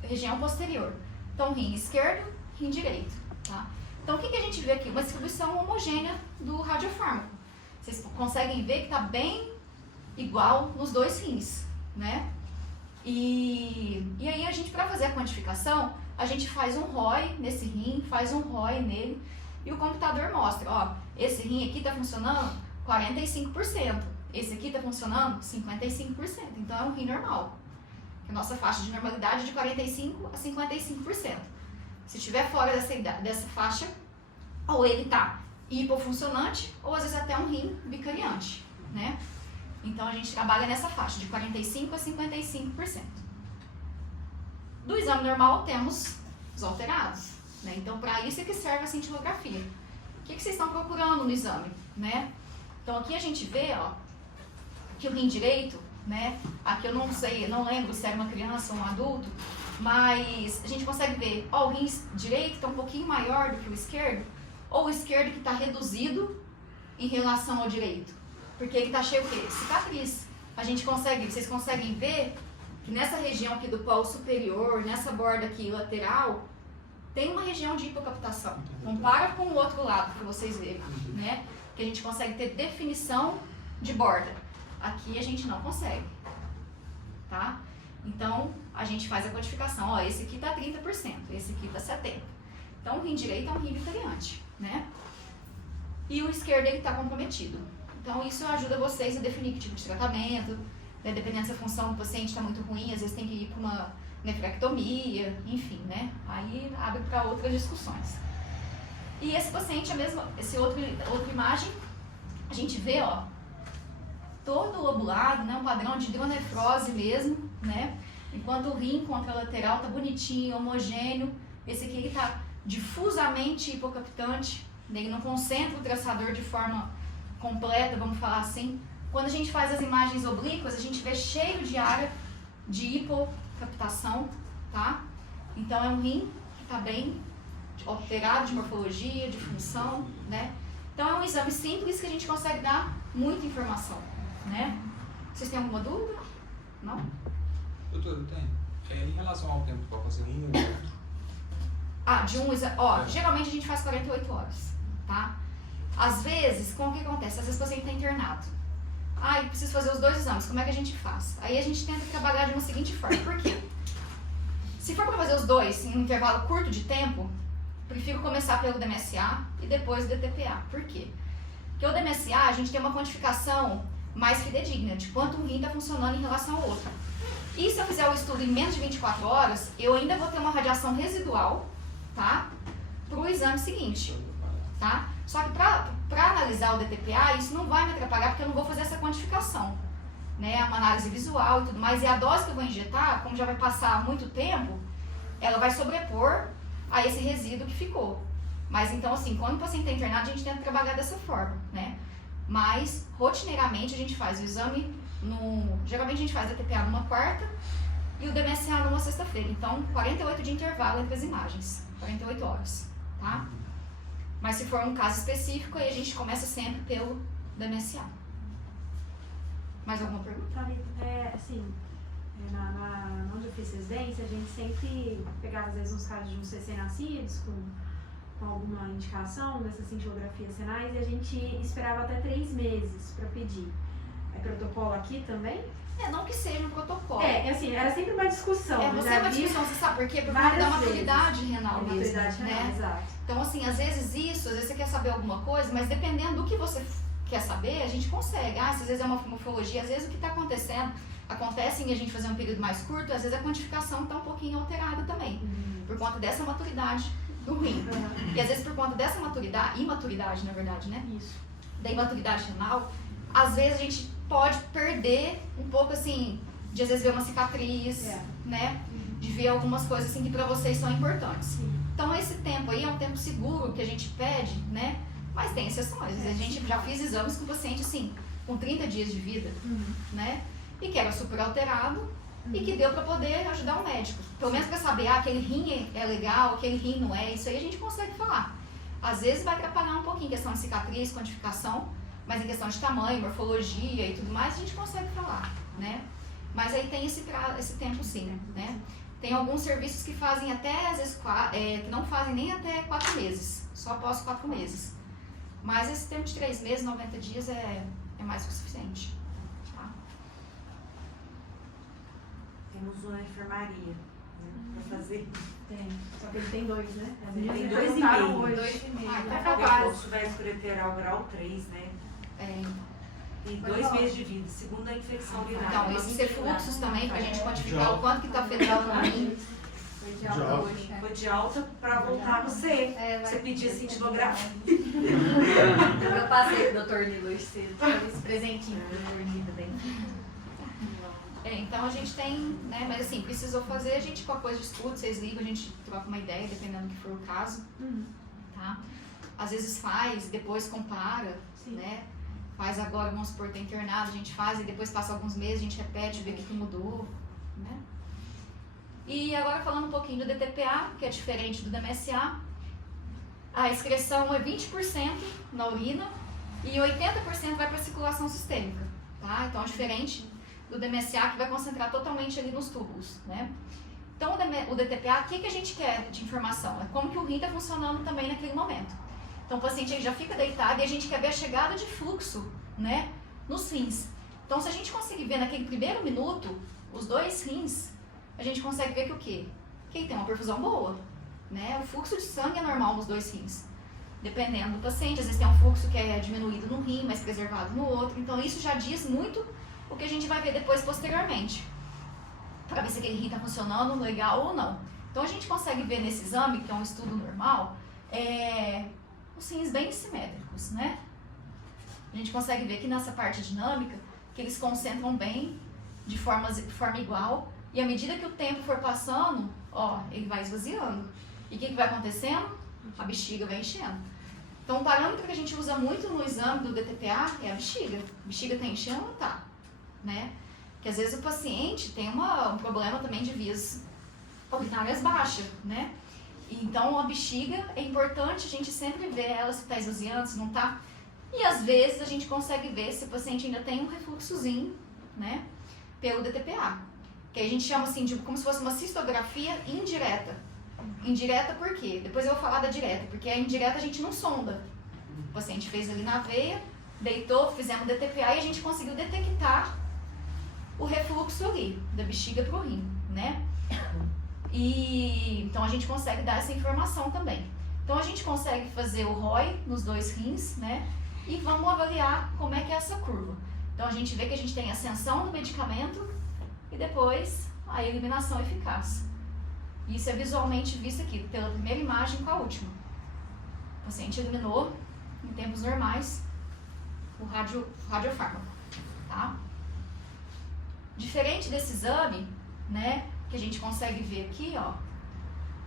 região posterior. Então, rim esquerdo, rim direito, tá? Então, o que a gente vê aqui? Uma distribuição homogênea do radiofármaco. Vocês conseguem ver que está bem igual nos dois rins, né? E aí, a gente, para fazer a quantificação, a gente faz um ROI nesse rim, faz um ROI nele, e o computador mostra, ó, esse rim aqui está funcionando 45%, esse aqui está funcionando 55%, então é um rim normal. A nossa faixa de normalidade é de 45% a 55%. Se estiver fora dessa faixa, ou ele está hipofuncionante, ou às vezes até um rim bicariante, né? Então, a gente trabalha nessa faixa de 45% a 55%. Do exame normal, temos os alterados, né? Então, para isso é que serve a cintilografia. O que vocês estão procurando no exame, né? Então, aqui a gente vê, ó, que o rim direito, né? Aqui eu não sei, não lembro se era uma criança ou um adulto, mas a gente consegue ver, ó, o rim direito está um pouquinho maior do que o esquerdo, ou o esquerdo que está reduzido em relação ao direito, porque ele está cheio o quê? Cicatriz. A gente consegue, vocês conseguem ver que nessa região aqui do polo superior, nessa borda aqui lateral, tem uma região de hipocaptação. Compara com o outro lado para vocês verem, né? Que a gente consegue ter definição de borda. Aqui a gente não consegue, tá? Então, a gente faz a quantificação. Ó, esse aqui tá 30%, esse aqui tá 70%. Então, o rim direito é um rim bicariante, né? E o esquerdo, ele tá comprometido. Então, isso ajuda vocês a definir que tipo de tratamento, né? Dependendo se a função do paciente está muito ruim, às vezes tem que ir para uma nefrectomia, enfim, né? Aí abre para outras discussões. E esse paciente, outra imagem, a gente vê, ó, todo lobulado, né, um padrão de hidronefrose mesmo, né? Enquanto o rim contralateral tá bonitinho, homogêneo, esse aqui ele tá difusamente hipocaptante, ele não concentra o traçador de forma completa, vamos falar assim. Quando a gente faz as imagens oblíquas, a gente vê cheio de área de hipocaptação, tá? Então é um rim que tá bem alterado de morfologia, de função, né? Então é um exame simples que a gente consegue dar muita informação, né? Vocês têm alguma dúvida? Não? Doutor, eu tenho. Em relação ao tempo para fazer um ou outro? De um exame. Ó, geralmente a gente faz 48 horas, tá? Às vezes, como que acontece? Às vezes o paciente está internado. Eu preciso fazer os 2 exames, como é que a gente faz? Aí a gente tenta trabalhar de uma seguinte forma. Por quê? Se for para fazer os 2 em um intervalo curto de tempo, prefiro começar pelo DMSA e depois o DTPA. Por quê? Porque o DMSA, a gente tem uma quantificação mais fidedigna de quanto um rim está funcionando em relação ao outro. E se eu fizer o estudo em menos de 24 horas, eu ainda vou ter uma radiação residual, tá? Para o exame seguinte, tá? Só que para analisar o DTPA, isso não vai me atrapalhar porque eu não vou fazer essa quantificação, né? Uma análise visual e tudo mais. E a dose que eu vou injetar, como já vai passar muito tempo, ela vai sobrepor a esse resíduo que ficou. Mas então, assim, quando o paciente está internado, a gente tenta trabalhar dessa forma, né? Mas, rotineiramente, a gente faz o exame, geralmente a gente faz a DTPA numa quarta e o DMSA numa sexta-feira. Então, 48 de intervalo entre as imagens, 48 horas, tá? Mas se for um caso específico, aí a gente começa sempre pelo DMSA. Mais alguma pergunta? Assim, onde eu fiz residência, a gente sempre pegava, às vezes, uns casos de uns recém-nascidos com alguma indicação dessas cintilografias renais e a gente esperava até 3 meses para pedir. É protocolo aqui também? Não que seja um protocolo. Assim, era sempre uma discussão. Você é uma discussão, você sabe por quê? Por conta da maturidade renal mesmo, maturidade renal, né? exato. Então, assim, às vezes você quer saber alguma coisa, mas dependendo do que você quer saber, a gente consegue. Às vezes é uma morfologia, às vezes o que está acontecendo acontece em a gente fazer um período mais curto, às vezes a quantificação está um pouquinho alterada também, por conta dessa maturidade do rim. E às vezes por conta dessa imaturidade, na verdade, né? Isso. Da imaturidade renal, às vezes a gente pode perder um pouco, assim, de às vezes ver uma cicatriz, né? De ver algumas coisas, assim, que pra vocês são importantes. Sim. Então esse tempo aí é um tempo seguro que a gente pede, né? Mas tem exceções. A gente já fez exames com paciente, assim, com 30 dias de vida, né? E que era super alterado e que deu para poder ajudar o médico. Pelo menos para saber, aquele rim é legal, aquele rim não é, isso aí a gente consegue falar. Às vezes vai atrapalhar um pouquinho em questão de cicatriz, quantificação, mas em questão de tamanho, morfologia e tudo mais, a gente consegue falar, né? Mas aí tem esse tempo sim, né? Tem alguns serviços que fazem até, às vezes, que não fazem nem até 4 meses, só após 4 meses. Mas esse tempo de 3 meses, 90 dias é mais que o suficiente. Tá? Temos uma enfermaria, né, para fazer. Tem. Só que ele tem 2, né? As Tem meninas 2,5. perguntaram hoje. 2,5. Tá Depois quase. vai escrever o grau 3, né? E 2 meses de vida, segundo a infecção urinária. Então, esses refluxos também, pra gente quantificar o quanto que tá federal no rim. Foi de alta hoje. Foi de alta para voltar você. Você pedia cintilografia. Eu passei pro Dr. Nilo hoje cedo. Esse presentinho do Dr. Nilo também. Então a gente tem, né, mas assim, precisou fazer, a gente qualquer coisa de estudo, vocês ligam, a gente troca uma ideia, dependendo do que for o caso, tá? Às vezes faz, depois compara, né? Faz agora, vamos supor, tá internado, a gente faz e depois passa alguns meses, a gente repete, vê o que mudou, né? E agora falando um pouquinho do DTPA, que é diferente do DMSA, a excreção é 20% na urina e 80% vai para a circulação sistêmica, tá? Então é diferente do DMSA, que vai concentrar totalmente ali nos túbulos, né? Então o DTPA, o que a gente quer de informação? É como que o rim está funcionando também naquele momento. Então o paciente já fica deitado e a gente quer ver a chegada de fluxo, né, nos rins. Então se a gente conseguir ver naquele primeiro minuto os 2 rins, a gente consegue ver que o quê? Que ele tem uma perfusão boa, né? O fluxo de sangue é normal nos 2 rins. Dependendo do paciente, às vezes tem um fluxo que é diminuído num rim, mas preservado no outro. Então isso já diz muito o que a gente vai ver depois posteriormente, para ver se aquele rim está funcionando legal ou não. Então a gente consegue ver nesse exame, que é um estudo normal, os rins bem simétricos, né? A gente consegue ver que nessa parte dinâmica, que eles concentram bem, de forma igual, e à medida que o tempo for passando, ó, ele vai esvaziando. E o que vai acontecendo? A bexiga vai enchendo. Então um parâmetro que a gente usa muito no exame do DTPA é a bexiga. A bexiga está enchendo ou não está? Né? Que às vezes o paciente tem um problema também de vias urinárias baixas, né? Então a bexiga é importante a gente sempre ver ela se está esvaziando, se não está. E às vezes a gente consegue ver se o paciente ainda tem um refluxozinho, né? Pelo DTPA. Que a gente chama assim de como se fosse uma cistografia indireta. Indireta por quê? Depois eu vou falar da direta, porque a indireta a gente não sonda. O paciente fez ali na veia, deitou, fizemos DTPA e a gente conseguiu detectar o refluxo ali, da bexiga para o rim, né? E então a gente consegue dar essa informação também. Então a gente consegue fazer o ROI nos 2 rins, né? E vamos avaliar como é que é essa curva. Então a gente vê que a gente tem ascensão do medicamento e depois a eliminação eficaz. Isso é visualmente visto aqui, pela primeira imagem com a última. O paciente eliminou, em tempos normais, o radiofármaco, tá? Diferente desse exame, né, que a gente consegue ver aqui, ó,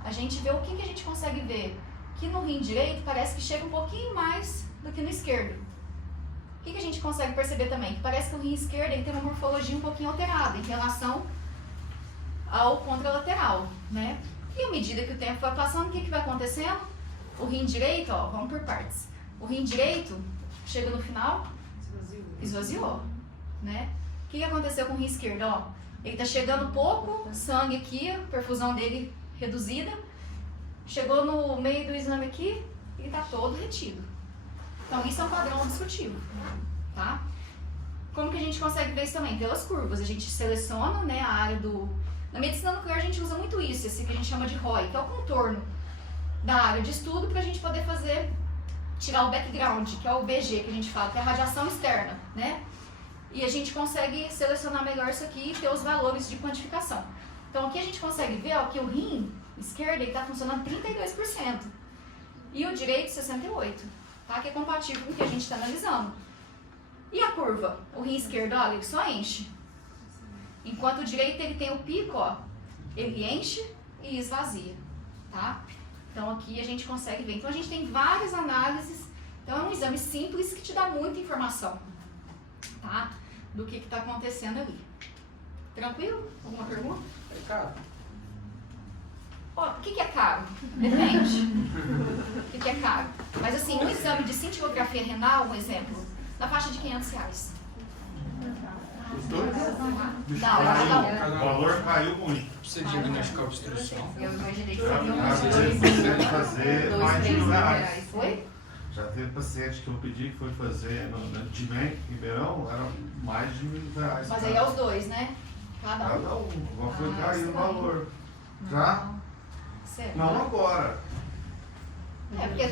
a gente vê o que a gente consegue ver? Que no rim direito parece que chega um pouquinho mais do que no esquerdo. O que a gente consegue perceber também? Que parece que o rim esquerdo ele tem uma morfologia um pouquinho alterada em relação ao contralateral, né? E à medida que o tempo vai passando, o que vai acontecendo? O rim direito, ó, vamos por partes. O rim direito chega no final, esvaziou, né? O que aconteceu com o rim esquerdo? Ó, ele tá chegando pouco sangue aqui, a perfusão dele reduzida. Chegou no meio do exame aqui e tá todo retido. Então isso é um padrão obstrutivo, tá? Como que a gente consegue ver isso também? Pelas curvas. A gente seleciona, né, a área do... Na medicina nuclear a gente usa muito isso, esse que a gente chama de ROI, que é o contorno da área de estudo para a gente poder fazer, tirar o background, que é o BG que a gente fala, que é a radiação externa, né? E a gente consegue selecionar melhor isso aqui e ter os valores de quantificação. Então aqui a gente consegue ver, ó, que o rim esquerdo está funcionando 32% e o direito 68%, tá? Que é compatível com o que a gente está analisando. E a curva? O rim esquerdo, olha, ele só enche. Enquanto o direito ele tem o pico, ó, ele enche e esvazia, tá? Então aqui a gente consegue ver. Então a gente tem várias análises. Então é um exame simples que te dá muita informação, tá? Do que está acontecendo ali. Tranquilo? Alguma pergunta? É caro. Ó, o que é caro? Depende. O que é caro? Mas assim, um exame de cintilografia renal, um exemplo, na faixa de R$500. Os dois? Não, O valor caiu muito. Pra você diagnosticar a obstrução. Eu imaginei que Já seria teve que fazer mais de R$1.000. Foi? Já teve paciente que eu pedi que foi fazer no Dimem, Ribeirão, era mais de R$1.000. Mas aí é os dois, né? Cada um. Cada um. Agora foi cair o valor. Já? Sério? Não agora. É, porque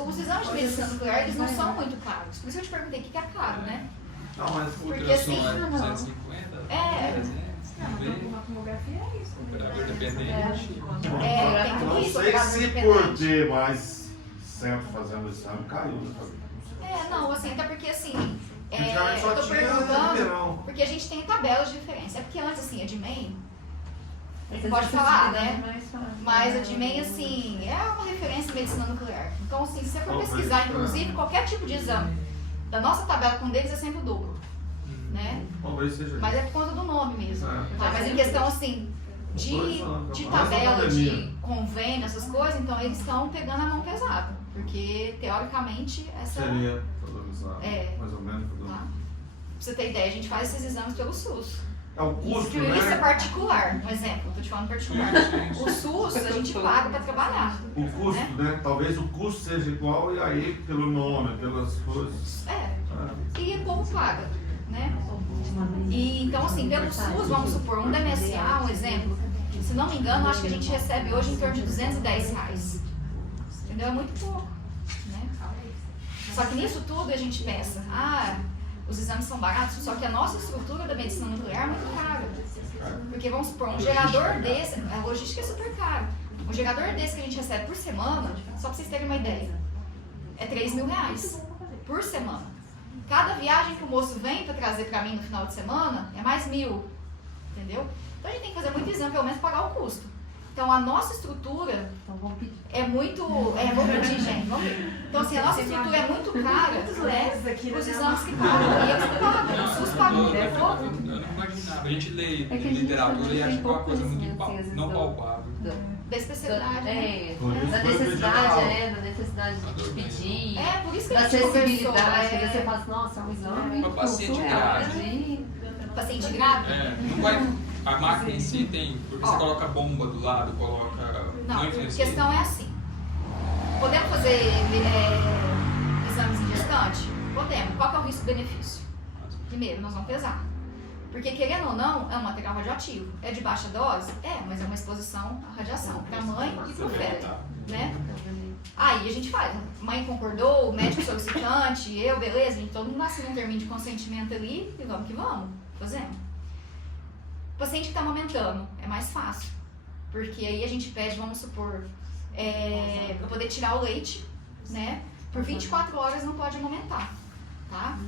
os exames de medicina nuclear, eles não são muito caros. Por isso eu te perguntei o que é caro, né? Não, mas Porque assim, Ultrassom é 250, É. 300, Uma tomografia é isso. operador dependente. tem tudo não isso, sei operador se por independente. ter mais centro fazendo o exame caiu. Não sei. Não, assim, até porque assim, Antigamente só eu tô tinha perguntando, Ribeirão. porque a gente tem tabelas de diferença. É porque antes, assim, a Dimem, pode falar, né? Mas a Dimem, assim, é uma referência em medicina nuclear. Então, assim, se você for pesquisar, inclusive, qualquer tipo de exame da nossa tabela com um deles é sempre o duplo, né? Talvez seja. Mas é por conta do nome mesmo. É. Tá? Mas em questão, assim, de tabela, de convênio, essas coisas, então eles estão pegando a mão pesada. Porque, teoricamente, essa... Seria valorizado. É. Mais ou menos. Tá? Pra você ter ideia, a gente faz esses exames pelo SUS. É o custo, né? Isso é particular, um exemplo, tô te falando particular. O SUS a gente paga para trabalhar. O custo, né? Talvez o custo seja igual e aí pelo nome, pelas coisas. E o povo paga, né? E, então, assim, pelo SUS, vamos supor, um DMSA, um exemplo, se não me engano, acho que a gente recebe hoje em torno de R$210. Entendeu? É muito pouco, né? Só que nisso tudo a gente pensa, os exames são baratos, só que a nossa estrutura da medicina nuclear é muito cara. Porque, vamos supor, um gerador desse, a logística é super cara. Um gerador desse que a gente recebe por semana, só pra vocês terem uma ideia, é R$3.000 por semana. Cada viagem que o moço vem pra trazer pra mim no final de semana é mais R$1.000, entendeu? Então a gente tem que fazer muito exame, pelo menos pagar o custo. Então a nossa estrutura é muito... vamos pedir, gente, vamos ver. Então assim, a nossa estrutura é muito cara, né? Os exames que pagam, e eles pagam, o SUS paga muito pouco. Eu não imaginava. A gente lê literatura e acha que é uma coisa muito não palpável. Da especialidade, né? Da necessidade de pedir, Por isso que a da gente acessibilidade, conversou, que você fala assim, nossa, é um exame Pra paciente grave. paciente grave. Não vai... A máquina em si tem... Porque você coloca a bomba do lado, coloca... Não, a influencia. questão é assim. Podemos fazer exames em gestante? Podemos. Qual que é o risco-benefício? Primeiro, nós vamos pesar. Porque, querendo ou não, é um material radioativo. É de baixa dose? Mas é uma exposição à radiação. Para a mãe e para o feto, né? Aí a gente faz. Mãe concordou, o médico solicitante, eu, beleza, a gente, todo mundo assina um termino de consentimento ali e vamos que vamos, fazendo. O paciente que está amamentando é mais fácil, porque aí a gente pede, vamos supor, para poder tirar o leite, né? Por 24 horas não pode amamentar, tá?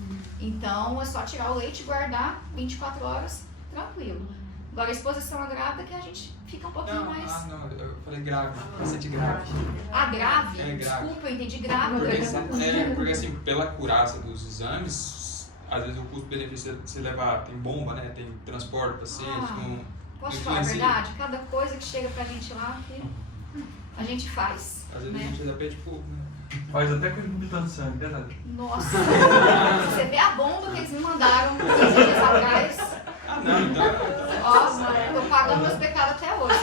Então é só tirar o leite e guardar 24 horas tranquilo. Agora a exposição à grávida que a gente fica um pouquinho mais... Não, eu falei grave, paciente grave. Grave? É grave. Desculpa, eu entendi grávida. Porque assim, pela acurácia dos exames, às vezes o custo-benefício se levar, tem bomba, né? Tem transporte do paciente, posso falar a verdade? Cada coisa que chega pra gente lá, que a gente faz. Às vezes né? a gente já pede pouco, né? Faz até com imitando sangue, verdade? Nossa! Você vê a bomba que eles me mandaram 15 dias atrás. Não, então... Nossa, eu tô pagando meus pecados até hoje.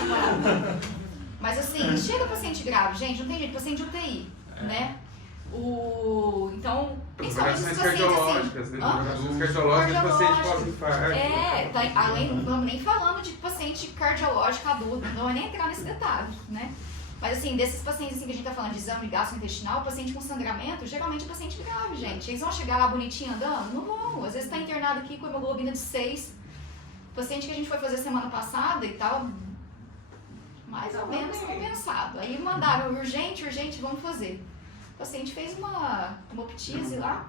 Mas assim, chega paciente grave, gente, não tem jeito, paciente de UTI, né? Então, principalmente os pacientes cardiológicas, né? Cardiológicas, paciente pós-infarto. Tá, além, não estamos nem falando de paciente cardiológico adulto, não vai nem entrar nesse detalhe, né? Mas assim, desses pacientes assim, que a gente tá falando de exame gastrointestinal, paciente com sangramento, geralmente é paciente grave, gente. Eles vão chegar lá bonitinho andando? Não vão. Às vezes tá internado aqui com hemoglobina de 6. Paciente que a gente foi fazer semana passada e tal, mais ou menos compensado. Aí mandaram urgente, vamos fazer. O paciente fez uma hemoptise lá,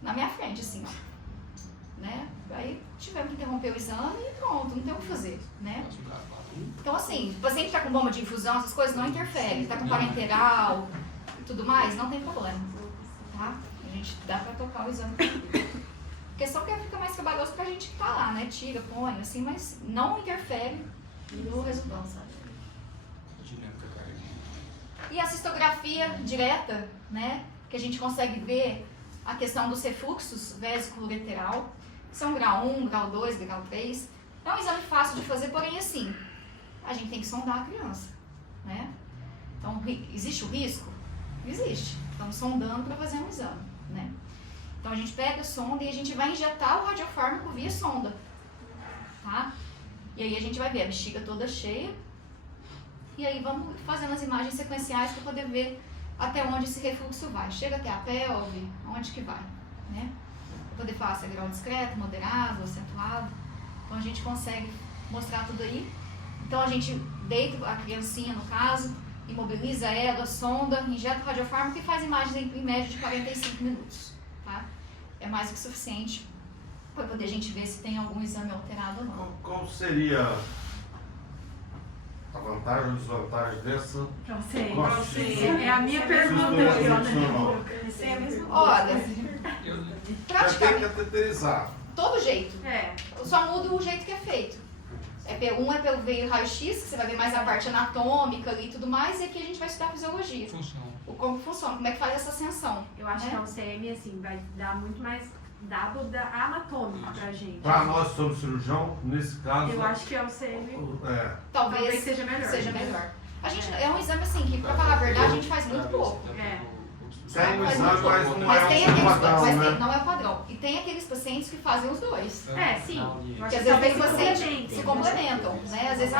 na minha frente, assim, ó. Né? Aí tivemos que interromper o exame e pronto, não tem o que fazer, né? Então, assim, o paciente está com bomba de infusão, essas coisas não interferem. Está com parenteral e tudo mais, não tem problema, tá? A gente dá para tocar o exame. A questão é que fica mais trabalhoso pra gente que tá lá, né? Tira, põe, assim, mas não interfere no resultado, sabe? E a cistografia direta, né? Que a gente consegue ver a questão dos refluxos vésico-ureteral, que são grau 1, grau 2, grau 3. É um exame fácil de fazer, porém assim, a gente tem que sondar a criança, né? Então, existe o risco? Existe. Estamos sondando para fazer um exame, né? Então, a gente pega a sonda e a gente vai injetar o radiofármaco via sonda, tá? E aí a gente vai ver a bexiga toda cheia e aí vamos fazendo as imagens sequenciais para poder ver até onde esse refluxo vai. Chega até a pelve, onde que vai, né? Para poder falar se é grau discreto, moderado, acentuado. Então, a gente consegue mostrar tudo aí. Então, a gente deita a criancinha, no caso, imobiliza ela, sonda, injeta o radiofármaco e faz imagens em média de 45 minutos. Tá? É mais do que suficiente para poder a gente ver se tem algum exame alterado ou não. Qual seria a vantagem ou desvantagem dessa? Pra você. Nossa, É a minha pergunta. Olha, Tem praticamente que cateterizar. todo jeito. É. Só muda o jeito que é feito. Um é pelo veio raio-x, que você vai ver mais a parte anatômica ali e tudo mais, e aqui a gente vai estudar a fisiologia. Como funciona, como é que faz essa ascensão. Eu acho que a UCM, assim, vai dar muito mais dado da anatômica pra gente. Para nós, somos cirurgião, nesse caso... Eu acho que a UCM Talvez seja melhor. A gente, é um exame assim, que pra falar a verdade, a gente faz muito pouco. Tem um exame, mas não Mas tem aqueles, padrão, né? não é o padrão. E tem aqueles pacientes que fazem os dois. Sim. Eu acho Porque às que vezes tem talvez pacientes se complementam, né? Às vezes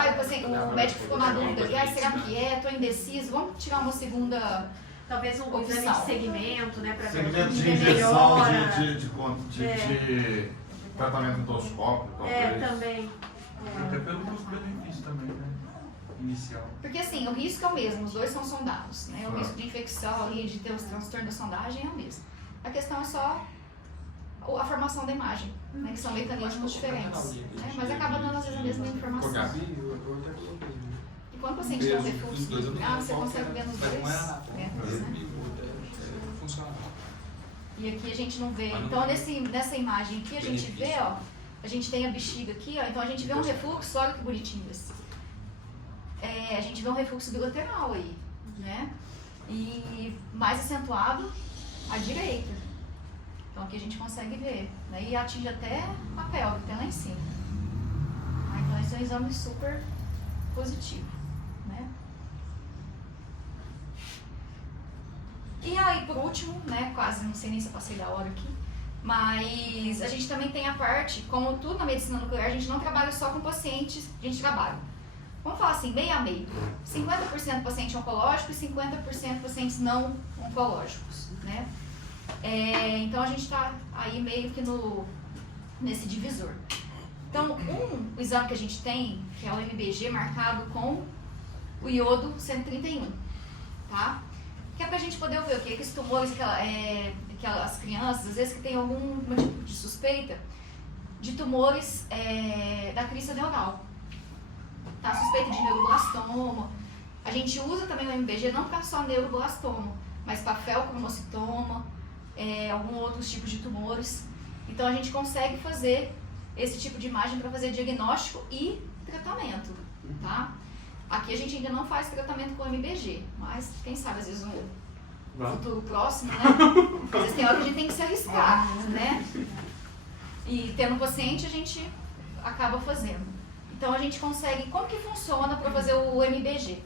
o médico ficou na dúvida ali, será que é? Tô indeciso, vamos tirar uma segunda Talvez um opção. exame de segmento, né? Pra ver Segmento o de que injeção, melhora. de tratamento endoscópico, talvez. Também. Até pelo custo-benefício também, né? Inicial. Porque assim, o risco é o mesmo, os dois são sondados, né? O risco de infecção ali, de ter os transtornos da sondagem é o mesmo. A questão é só a formação da imagem, né? Que são mecanismos diferentes, né? Mas acaba dando às vezes a mesma informação. E quando o paciente tem um refluxo muito grave, você consegue ver nos dois métodos, né? E aqui a gente não vê. Então nessa imagem aqui a gente vê, ó, a gente tem a bexiga aqui, ó, então a gente vê um refluxo, olha que bonitinho esse. A gente vê um refluxo bilateral aí, né? E mais acentuado à direita. Então aqui a gente consegue ver, né? E atinge até a pelve, até lá em cima. Então esse é um exame super positivo, né? E aí, por último, né? Quase não sei nem se eu passei da hora aqui, mas a gente também tem a parte, como tudo na medicina nuclear, a gente não trabalha só com pacientes, a gente trabalha vamos falar assim, meio a meio. 50% paciente oncológico e 50% pacientes não oncológicos, né? Então a gente está aí meio que nesse divisor. Então, o exame que a gente tem, que é o MBG marcado com o iodo 131, tá? Que é pra gente poder ver o quê? Que esses tumores, aquelas crianças, às vezes que tem algum tipo de suspeita de tumores da crista neural, tá? Suspeita de neuroblastoma. A gente usa também o MBG não para só neuroblastoma, mas para feocromocitoma, alguns outros tipos de tumores. Então a gente consegue fazer esse tipo de imagem para fazer diagnóstico e tratamento, tá? Aqui a gente ainda não faz tratamento com MBG, mas quem sabe às vezes no futuro próximo, né? Às vezes tem hora que a gente tem que se arriscar, né? E tendo paciente a gente acaba fazendo. Então a gente consegue, como que funciona para fazer o MBG?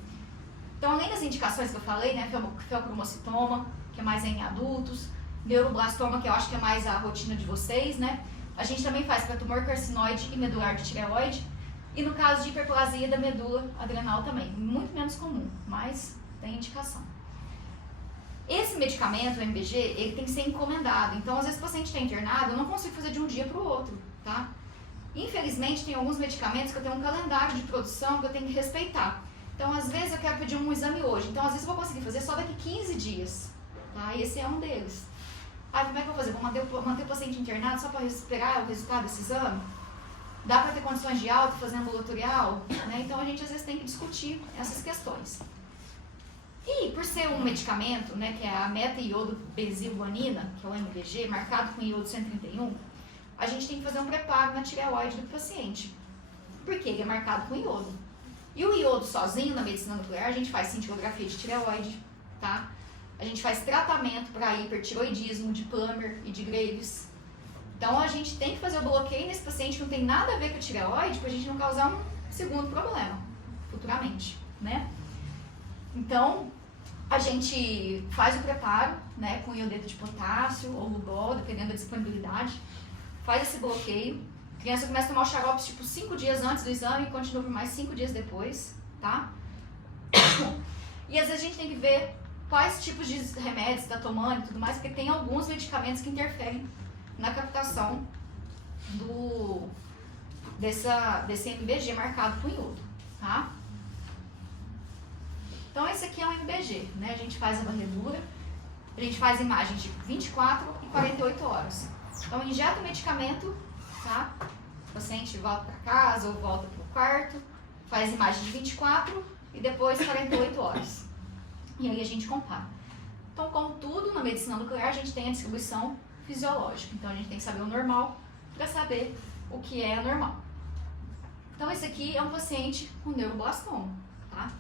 Então além das indicações que eu falei, né? Feocromocitoma, que é mais em adultos, neuroblastoma, que eu acho que é mais a rotina de vocês, né? A gente também faz para tumor carcinoide e medular de tireoide. E no caso de hiperplasia da medula adrenal também. Muito menos comum, mas tem indicação. Esse medicamento, o MBG, ele tem que ser encomendado. Então, às vezes o paciente está internado, eu não consigo fazer de um dia para o outro, tá? Infelizmente, tem alguns medicamentos que eu tenho um calendário de produção que eu tenho que respeitar. Então, às vezes eu quero pedir um exame hoje. Então, às vezes eu vou conseguir fazer só daqui 15 dias, tá? E esse é um deles. Como é que eu vou fazer? Vou manter o paciente internado só para esperar o resultado desse exame? Dá para ter condições de alta, fazer ambulatorial? Né? Então a gente às vezes tem que discutir essas questões. E por ser um medicamento, né, que é a meta-iodobenzoguanina, que é o MBG, marcado com iodo 131, a gente tem que fazer um preparo na tireoide do paciente. Porque ele é marcado com iodo. E o iodo sozinho, na medicina nuclear, a gente faz cintilografia de tireoide, tá? A gente faz tratamento para hipertiroidismo, de Plummer e de Graves. Então a gente tem que fazer o bloqueio nesse paciente que não tem nada a ver com a tireoide, para a gente não causar um segundo problema futuramente, né? Então a gente faz o preparo, né, com iodeto de potássio ou Lugol, dependendo da disponibilidade, faz esse bloqueio. A criança começa a tomar o xarope tipo 5 dias antes do exame e continua por mais 5 dias depois, tá? E às vezes a gente tem que ver quais tipos de remédios está tomando e tudo mais, porque tem alguns medicamentos que interferem na captação desse MBG marcado com iodo, tá? Então esse aqui é um MBG, né? A gente faz a varredura, a gente faz imagens de 24 e 48 horas. Então injeta o medicamento, tá? O paciente volta para casa ou volta para o quarto, faz imagem de 24 e depois 48 horas. E aí a gente compara. Então, como tudo na medicina nuclear, a gente tem a distribuição fisiológica. Então, a gente tem que saber o normal para saber o que é anormal. Então, esse aqui é um paciente com neuroblastoma, tá?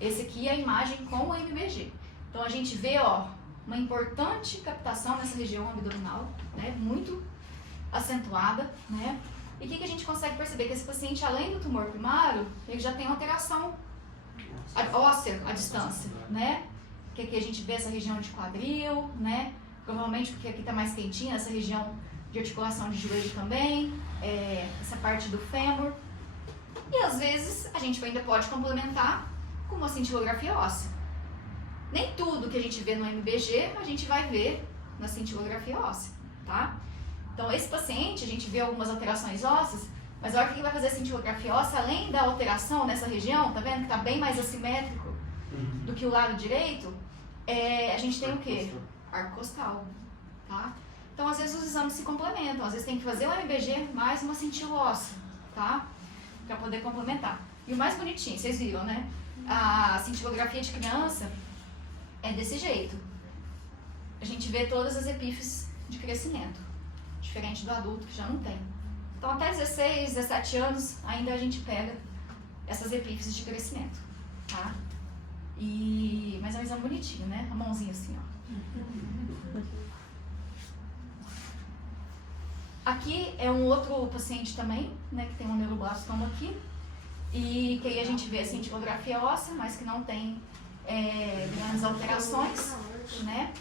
Esse aqui é a imagem com o MBG. Então, a gente vê, ó, uma importante captação nessa região abdominal, né? Muito acentuada, né? E o que a gente consegue perceber? Que esse paciente, além do tumor primário, ele já tem uma alteração óssea à distância, né? Que aqui a gente vê essa região de quadril, né? Provavelmente porque aqui está mais quentinha, essa região de articulação de joelho também, essa parte do fêmur. E às vezes a gente ainda pode complementar com uma cintilografia óssea. Nem tudo que a gente vê no MBG a gente vai ver na cintilografia óssea, tá? Então esse paciente, a gente vê algumas alterações ósseas, mas a hora que ele vai fazer a cintilografia óssea, além da alteração nessa região, tá vendo que está bem mais assimétrico do que o lado direito, a gente tem o quê? Arco costal, tá? Então às vezes os exames se complementam, às vezes tem que fazer o MBG mais uma cintilo óssea, tá? Para poder complementar. E o mais bonitinho, vocês viram, né? A cintilografia de criança é desse jeito. A gente vê todas as epífises de crescimento, diferente do adulto que já não tem. Então até 16, 17 anos ainda a gente pega essas epífises de crescimento, tá? Mas é um exame bonitinho, né? A mãozinha assim, ó. Aqui é um outro paciente também, né? Que tem um neuroblastoma aqui. E que aí a gente vê a cintilografia óssea, mas que não tem grandes alterações, né?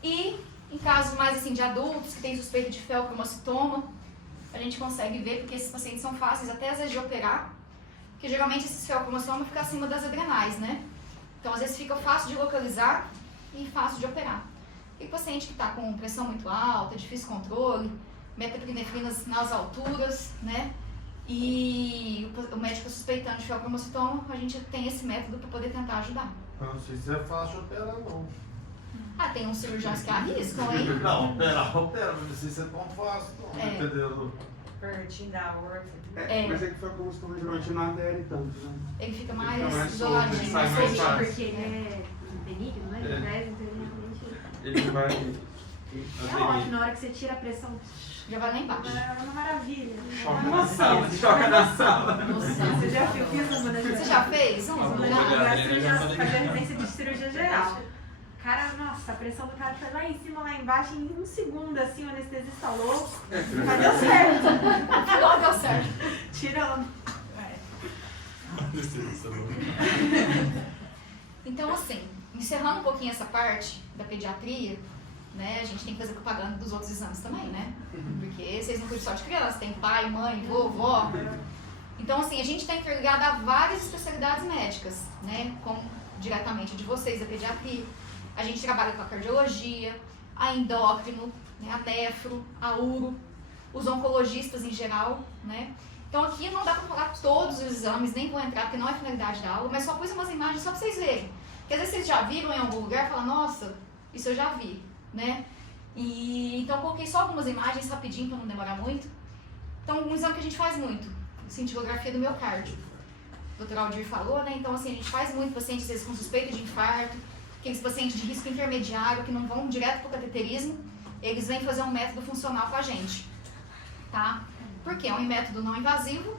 E em casos mais assim de adultos que tem suspeita de feocromocitoma, a gente consegue ver porque esses pacientes são fáceis até às vezes de operar, porque porque geralmente esse feocromostoma fica acima das adrenais, né? Então, às vezes fica fácil de localizar e fácil de operar. E o paciente que está com pressão muito alta, difícil controle, metapinefrinas nas alturas, né? E o médico suspeitando de feocromocitoma, a gente tem esse método para poder tentar ajudar. Eu não sei se é fácil operar, não. Ah, tem uns cirurgiões que arriscam, hein? Não, opera, mas não sei se é tão fácil, não, dependendo. Pertinho da aorta. Mas é que foi como geralmente não adere tanto, né? Ele fica Fica mais mais isoladinho, solto, mais sai mais soltinho. fácil. Porque ele é benigno, né? Ele pesa, então ele realmente... Ele não vai É ótimo, na hora que você tira a pressão, Já vai lá embaixo. é uma maravilha. choca na sala, choca na sala. Você já fez uma Você já fez? fazer residência de cirurgia geral. Cara, nossa, a pressão do cara foi lá em cima, lá embaixo, em um segundo, assim, o anestesista louco. Mas deu certo. Igual deu certo. Tirando. Então, assim, encerrando um pouquinho essa parte da pediatria, né, a gente tem que fazer propaganda dos outros exames também, né? Porque vocês não cuidam só de criança, tem pai, mãe, vovó. Então, assim, a gente está interligado a várias especialidades médicas, né? Como diretamente de vocês, a pediatria. A gente trabalha com a cardiologia, a endócrino, né, a nefro, a uro, os oncologistas em geral, né? Então aqui não dá para falar todos os exames, nem vou entrar, porque não é finalidade da aula, mas só pus umas imagens só para vocês verem. Porque às vezes vocês já viram em algum lugar e falam, nossa, isso eu já vi, né? E então coloquei só algumas imagens rapidinho para não demorar muito. Então um exame que a gente faz muito, cintilografia do miocárdio. O Dr. Aldir falou, né? Então assim, a gente faz muito pacientes às vezes com suspeita de infarto, aqueles pacientes de risco intermediário que não vão direto para o cateterismo, eles vêm fazer um método funcional com a gente, tá? Porque é um método não invasivo,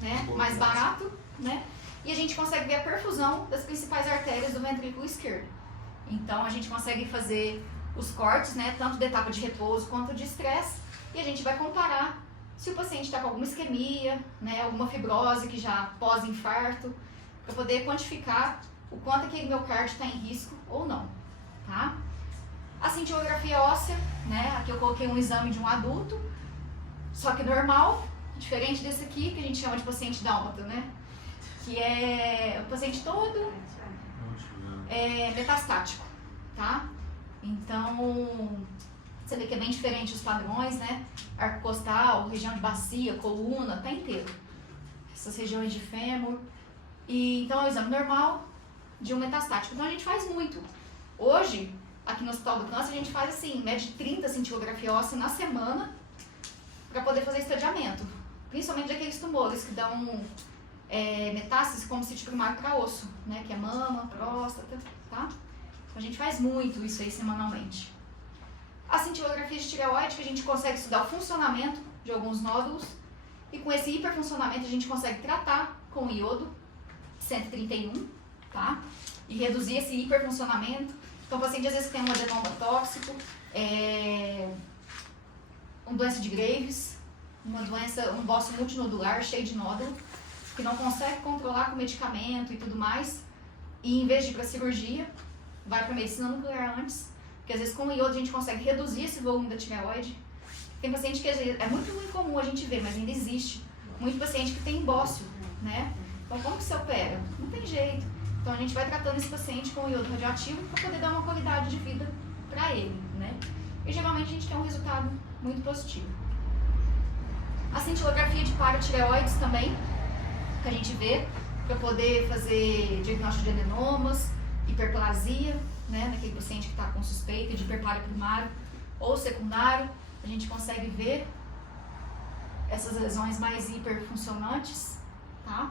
né? Mais barato, né? E a gente consegue ver a perfusão das principais artérias do ventrículo esquerdo. Então a gente consegue fazer os cortes, né? Tanto da etapa de repouso quanto de estresse, e a gente vai comparar se o paciente está com alguma isquemia, né? Alguma fibrose que já pós-infarto, para poder quantificar o quanto aquele miocárdio está em risco ou não, tá? A cintilografia óssea, né? Aqui eu coloquei um exame de um adulto, só que normal, diferente desse aqui, que a gente chama de paciente dálmata, né? Que é o paciente todo metastático, tá? Então, você vê que é bem diferente os padrões, né? Arco costal, região de bacia, coluna, tá inteiro. Essas regiões de fêmur. E, então, é um exame normal de um metastático. Então, a gente faz muito. Hoje, aqui no Hospital do Câncer, a gente faz, assim, média de 30 cintilografia óssea na semana para poder fazer estadiamento. Principalmente daqueles tumores que dão metástase como cítio primário para osso, né? Que é mama, próstata, tá? Então, a gente faz muito isso aí semanalmente. A cintilografia de tireoide, que a gente consegue estudar o funcionamento de alguns nódulos, e com esse hiperfuncionamento a gente consegue tratar com iodo 131, tá? E reduzir esse hiperfuncionamento. Então, o paciente às vezes tem um adenoma tóxico, uma doença de Graves, um bócio multinodular cheio de nódulo, que não consegue controlar com medicamento e tudo mais, e em vez de ir para cirurgia, vai para medicina nuclear antes, porque às vezes com o iodo a gente consegue reduzir esse volume da tireoide. Tem paciente que é muito incomum a gente ver, mas ainda existe. Muito paciente que tem bócio, né? Então como que se opera? Não tem jeito. Então a gente vai tratando esse paciente com o iodo radioativo para poder dar uma qualidade de vida para ele, né? E geralmente a gente tem um resultado muito positivo. A cintilografia de paratireoides também, que a gente vê para poder fazer diagnóstico de adenomas, hiperplasia, né? Naquele paciente que está com suspeita de hiperplasia primário ou secundário, a gente consegue ver essas lesões mais hiperfuncionantes, tá?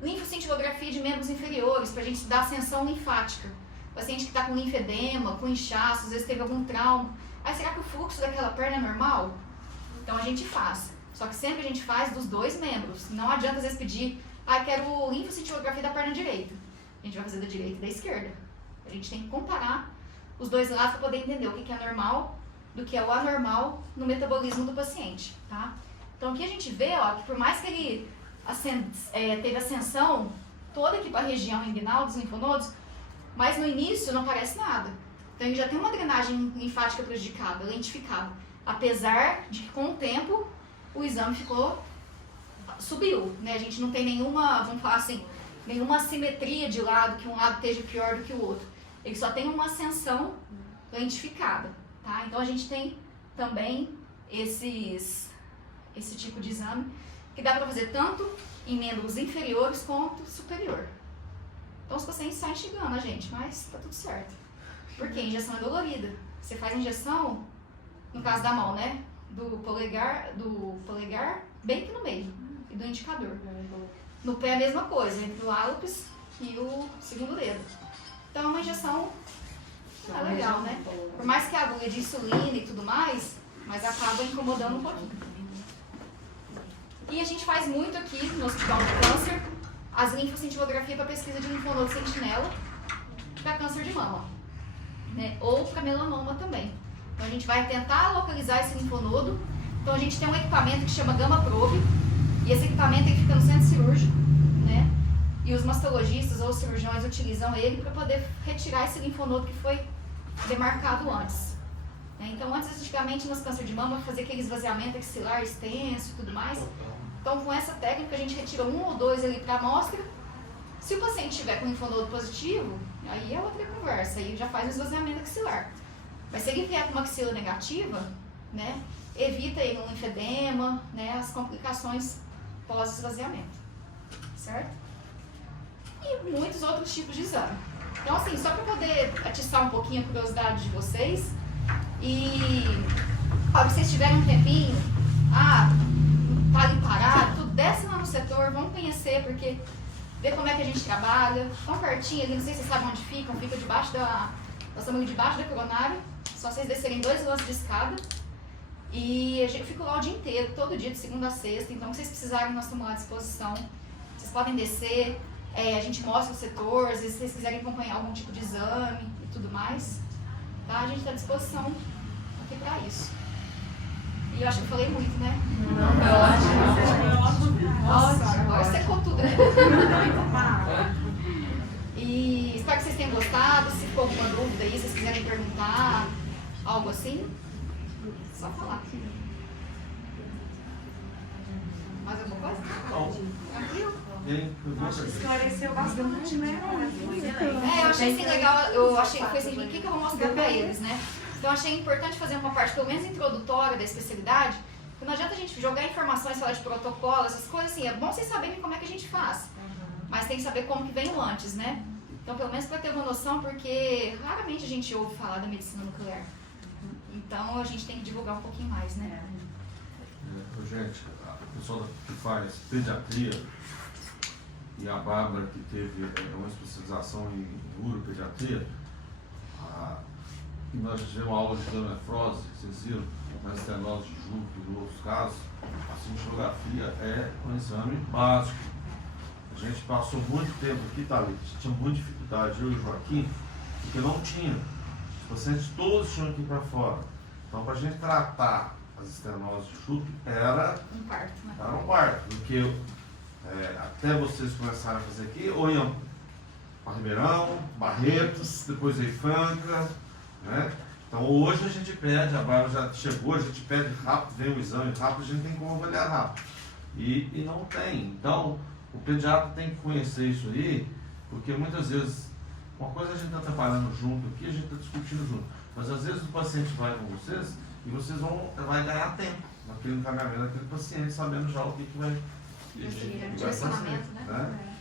Linfocintilografia de membros inferiores, para a gente estudar ascensão linfática. O paciente que está com linfedema, com inchaço, às vezes teve algum trauma. Aí será que o fluxo daquela perna é normal? Então a gente faz. Só que sempre a gente faz dos dois membros. Não adianta às vezes pedir, quero linfocintilografia da perna direita. A gente vai fazer da direita e da esquerda. A gente tem que comparar os dois lados para poder entender o que é normal do que é o anormal no metabolismo do paciente, tá? Então aqui a gente vê, ó, que por mais que ele teve ascensão toda aqui para a região inguinal dos linfonodos, mas no início não aparece nada. Então ele já tem uma drenagem linfática prejudicada, lentificada, apesar de que com o tempo o exame ficou subiu, né? A gente não tem nenhuma, vamos falar assim, nenhuma assimetria de lado, que um lado esteja pior do que o outro. Ele só tem uma ascensão lentificada, tá? Então a gente tem também esse tipo de exame que dá para fazer tanto em membros inferiores quanto superior. Então os pacientes saem xingando a gente, mas tá tudo certo. Porque a injeção é dolorida. Você faz a injeção, no caso da mão, né? Do polegar bem aqui no meio, e do indicador. No pé a mesma coisa, entre o álipes e o segundo dedo. Então é uma injeção legal, né? Por mais que a agulha de insulina e tudo mais, mas acaba incomodando um pouquinho. E a gente faz muito aqui no Hospital do Câncer as linfocintilografia para pesquisa de linfonodo sentinela para câncer de mama, né? Ou para melanoma também. Então a gente vai tentar localizar esse linfonodo. Então a gente tem um equipamento que chama Gamma Probe, e esse equipamento ele fica no centro cirúrgico, né? E os mastologistas ou cirurgiões utilizam ele para poder retirar esse linfonodo que foi demarcado antes. Então antigamente nos câncer de mama fazia aquele esvaziamento axilar extenso e tudo mais. Então com essa técnica a gente retira 1 ou 2 ali para a amostra. Se o paciente estiver com linfonodo positivo, aí é outra conversa, aí já faz o esvaziamento axilar. Mas se ele vier com uma axila negativa, né, evita aí um linfedema, né, as complicações pós-esvaziamento, certo? E muitos outros tipos de exame. Então assim, só para poder atiçar um pouquinho a curiosidade de vocês, e se vocês tiverem um tempinho, tá ali parado, tudo, desce lá no setor, vamos conhecer, porque ver como é que a gente trabalha, tão pertinho ali, não sei se vocês sabem onde fica debaixo nós estamos debaixo da coronária, só vocês descerem 2 lances de escada, e a gente fica lá o dia inteiro, todo dia, de segunda a sexta, então se vocês precisarem, nós estamos à disposição, vocês podem descer, a gente mostra o setor, às vezes se vocês quiserem acompanhar algum tipo de exame e tudo mais, tá? A gente está à disposição aqui para isso. E eu acho que eu falei muito, né? Nossa, agora secou tudo, né? E espero que vocês tenham gostado. Se ficou alguma dúvida aí, se vocês quiserem perguntar, algo assim, só falar. Mais alguma coisa? Tranquilo? Acho que esclareceu bastante, né? Eu achei assim legal, eu achei que foi assim, o que eu vou mostrar pra eles, né? Então eu achei importante fazer uma parte pelo menos introdutória da especialidade, porque não adianta a gente jogar informações, falar de protocolo, essas coisas assim, é bom vocês saberem como é que a gente faz, mas tem que saber como que vem o antes, né? Então pelo menos para ter uma noção, porque raramente a gente ouve falar da medicina nuclear, então a gente tem que divulgar um pouquinho mais, né? Gente, o pessoal que faz pediatria, e a Bárbara que teve uma especialização em uropediatria, e nós tivemos aula de granulonefrose, vocês viram, na estenose de Júpiter e outros casos, a cintilografia é um exame básico. A gente passou muito tempo aqui, Thalita, tinha muita dificuldade, eu e o Joaquim, porque não tinha. Os pacientes todos tinham que ir para fora. Então, para a gente tratar as estenoses de Júpiter, era um parto, porque até vocês começarem a fazer aqui, ou iam para Ribeirão, Barretos, depois aí Franca, né? Então hoje a gente pede, a Bárbara já chegou, a gente pede rápido, vem o exame rápido, a gente tem como avaliar rápido. E não tem. Então o pediatra tem que conhecer isso aí, porque muitas vezes, uma coisa a gente está trabalhando junto aqui, a gente está discutindo junto, mas às vezes o paciente vai com vocês e vocês vão ganhar tempo naquele encaminhamento daquele paciente, sabendo já o que vai direcionamento, né?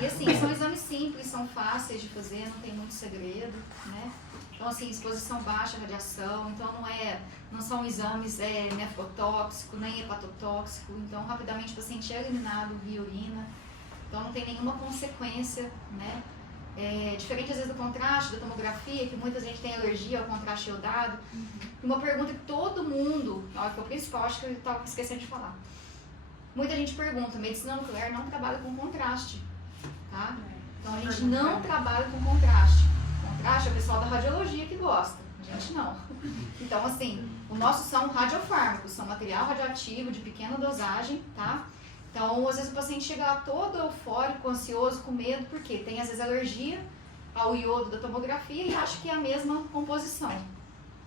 E assim, são exames simples, são fáceis de fazer, não tem muito segredo, né? Então assim, exposição baixa, radiação, então não são exames nefrotóxico, nem hepatotóxico, então rapidamente o paciente é eliminado via urina, então não tem nenhuma consequência, né? Diferente às vezes do contraste, da tomografia, que muita gente tem alergia ao contraste iodado. Uma pergunta que todo mundo, que é o principal, acho que eu estava esquecendo de falar. Muita gente pergunta, medicina nuclear não trabalha com contraste, tá? Então a gente não trabalha com contraste. Contraste é o pessoal da radiologia que gosta, a gente não. Então assim, o nosso são radiofármacos, são material radioativo de pequena dosagem, tá? Então às vezes o paciente chega lá todo eufórico, ansioso, com medo, porque tem às vezes alergia ao iodo da tomografia e acha que é a mesma composição,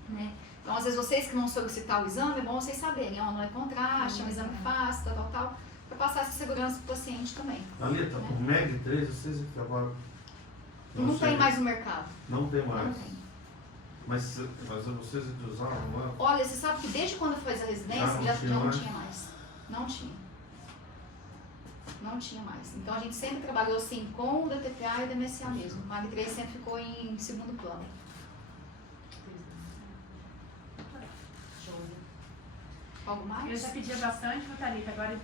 né? Então, às vezes, vocês que vão solicitar o exame, é bom vocês saberem, ó, não é contraste, é um exame fácil, tal, para passar essa segurança para o paciente também. Thalita, o MEG 3, vocês que trabalham... Não tem mais no mercado. Não tem mais. Não tem. Mas vocês usavam, não é? Olha, você sabe que desde quando eu fiz a residência, já não tinha mais. Não tinha. Não tinha mais. Então, a gente sempre trabalhou assim com o DTPA e o DMSA mesmo. O MAG 3 sempre ficou em segundo plano. Algo Eu mais? já pedia bastante, Thalita, agora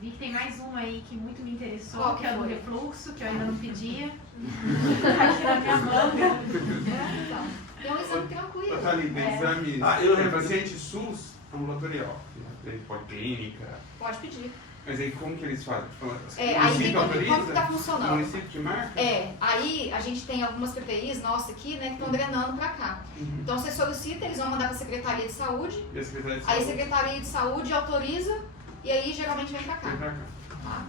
vi que tem mais uma aí que muito me interessou, Qual que é do foi? refluxo, que eu ainda não pedia. Tá aqui na minha manga. Então, tem um exame tranquilo. Thalita, exames eu para paciente SUS ambulatorial, policlínica. Pode pedir. Mas aí como que eles fazem? Aí O tem município como que autoriza? tá O funcionando. município te marca? Aí a gente tem algumas PPIs nossas aqui, né, que estão drenando para cá. Uhum. Então você solicita, eles vão mandar para a Secretaria de Saúde, E a Secretaria de aí a Saúde Secretaria de Saúde autoriza e aí geralmente vem para cá. vem pra cá. Tá?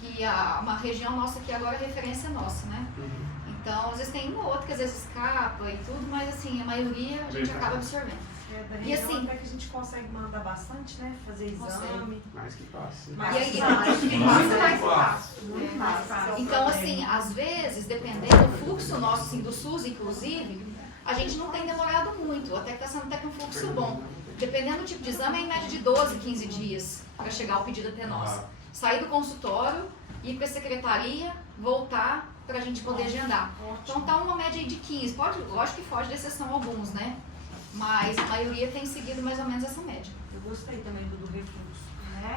Que uma região nossa aqui agora é referência nossa, né? Uhum. Então, às vezes tem uma ou outra que às vezes escapa e tudo, mas assim, a maioria a gente Vem acaba cá. absorvendo. Da E região assim- até que a gente consegue mandar bastante, né? Fazer exame. Mais que fácil. Mas E aí, fácil. Muito mais fácil. fácil. Muito mais fácil. Então, assim, às vezes, dependendo do fluxo nosso, assim, do SUS, inclusive, a gente não tem demorado muito, até que está sendo até que um fluxo bom. Dependendo do tipo de exame, é em média de 12, 15 dias para chegar o pedido até nós. Sair do consultório, ir para a secretaria, voltar para a gente poder agendar. Então tá uma média aí de 15. Lógico que foge de exceção alguns, né? Mas a maioria tem seguido mais ou menos essa média. Eu gostei também do refluxo.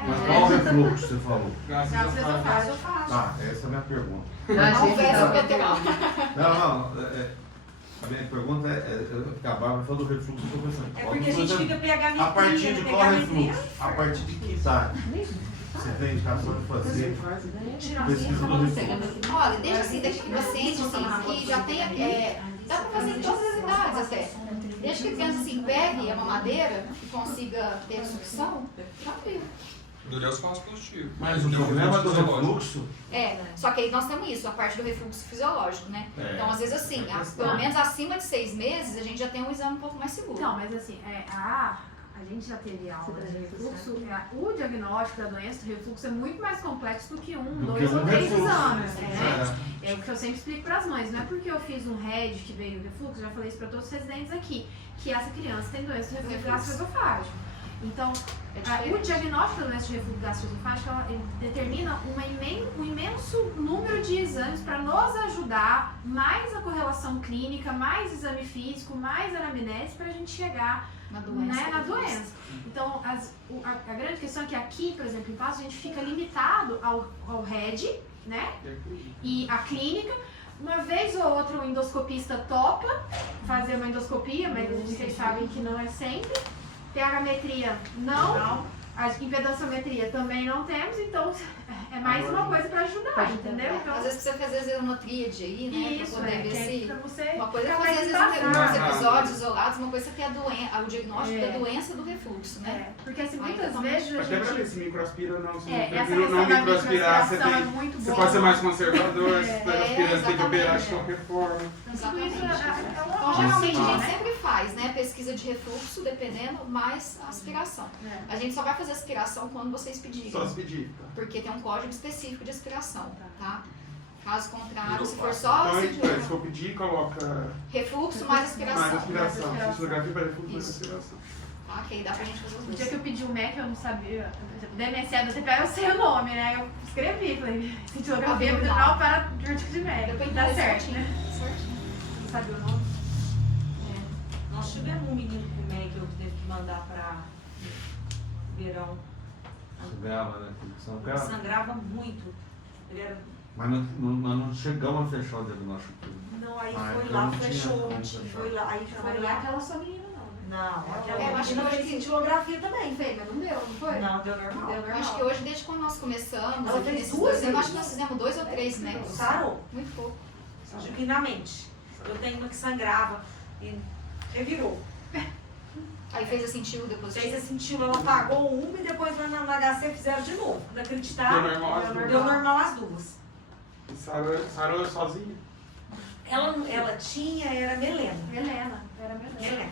Mas qual refluxo você falou? Graças Já a fez Deus. a fácil, eu faço. Ah, essa é a minha pergunta. Não versus o PTA. Não, a minha pergunta é a Bárbara falou do refluxo, eu tô pensando. É porque a gente fica pH-metria. A partir de qual pH-metria, refluxo? A partir de que idade? Você tem indicação de fazer pesquisa do refluxo? Olha, desde assim, desde que paciente assim, que já tenha. Dá para fazer em todas as idades até. Desde que a criança assim, pegue a mamadeira e consiga ter sucção, tranquilo. Do Deus falso positivo. Mas o problema do refluxo Só que aí nós temos isso, a parte do refluxo fisiológico, né? É. Então, às vezes assim, pelo menos acima de 6 meses, a gente já tem um exame um pouco mais seguro. Não, mas assim, a gente já teve aula de refluxo, o diagnóstico da doença do refluxo é muito mais complexo do que do dois que ou um três refluxo. exames, né? É. É o que eu sempre explico para as mães, não é porque eu fiz um RED que veio refluxo, já falei isso para todos os residentes aqui, que essa criança tem doença do refluxo gastroesofágico. Então, o diagnóstico da doença de refluxo gastroesofágico ele determina um imenso número de exames para nos ajudar, mais a correlação clínica, mais exame físico, mais anamnese, para a gente chegar Na doença. né, na doença. Então, a grande questão é que aqui, por exemplo, em Passo, a gente fica limitado ao RED, né? E a clínica. Uma vez ou outra o endoscopista topa fazer uma endoscopia, mas vocês sabem que não é sempre. pH-metria não. A impedânciometria também não temos, então é mais uma coisa para ajudar, entendeu? Então, Às vezes precisa fazer uma tríade aí, né? isso, Pra poder ver que é se. pra você Uma coisa é ficar fazer mais às vezes embasado. uns episódios isolados, uma coisa é ter o diagnóstico da doença do refluxo, né? Porque assim, Aí, muitas totalmente. vezes a Até pra ver gente... se microaspira ou não. Se essa prefiro questão não da microaspirar, você, microaspiração é tem, muito você boa. pode ser mais conservador, se está aspirando, tem que operar de exatamente. qualquer forma. Tudo isso Exatamente. é Então, uma geralmente a gente né? sempre faz, né? Pesquisa de refluxo, dependendo, mais a aspiração. A gente só vai fazer aspiração quando vocês pedirem. Só se pedir. Tá? Porque tem um código específico de aspiração, tá? Caso contrário, Virou se for fácil. só Então, se se for pedir, coloca refluxo mais aspiração. mais aspiração. aspiração. Cintilografia para refluxo mais Isso. aspiração. Tá? Que aí dá pra gente fazer os O dia dois. que eu pedi o MEC, eu não sabia. O DMSA do TPA, eu sei o nome, né? Eu escrevi, falei, cintilografia abdominal para diurético de média. Depois Dá entender certo, certinho. né? Certinho. Não sabia o nome. Nós tivemos um menino com MEC que eu teve que mandar para Verão. Sangrava, né? Ele sangrava muito. Ele era... Mas não chegamos a fechar o diagnóstico. Não, aí Ah, foi então lá, não tinha fechou. como fechar. Foi lá, aí Não, foi mas não é lá. aquela sua menina, não. Não, aquela eu acho que menina hoje fez que- cintilografia também, fez, mas não deu, não foi? Não, deu normal. Deu Eu normal. acho que hoje, desde quando nós começamos, Ela aqui fez nesses duas dois, eu acho vezes. que nós fizemos 2 ou 3 métodos. Sarou. Muito pouco. Genuinamente. Eu tenho uma que sangrava e revirou. Aí fez a sentiu, depois Fez a sentiu, ela pagou uma e depois lá na HC fizeram de novo. Não acreditaram. Deu normal as duas. Deu normal as duas. E sarou sozinha. Ela tinha, era melena. Helena, era melhor. Melena.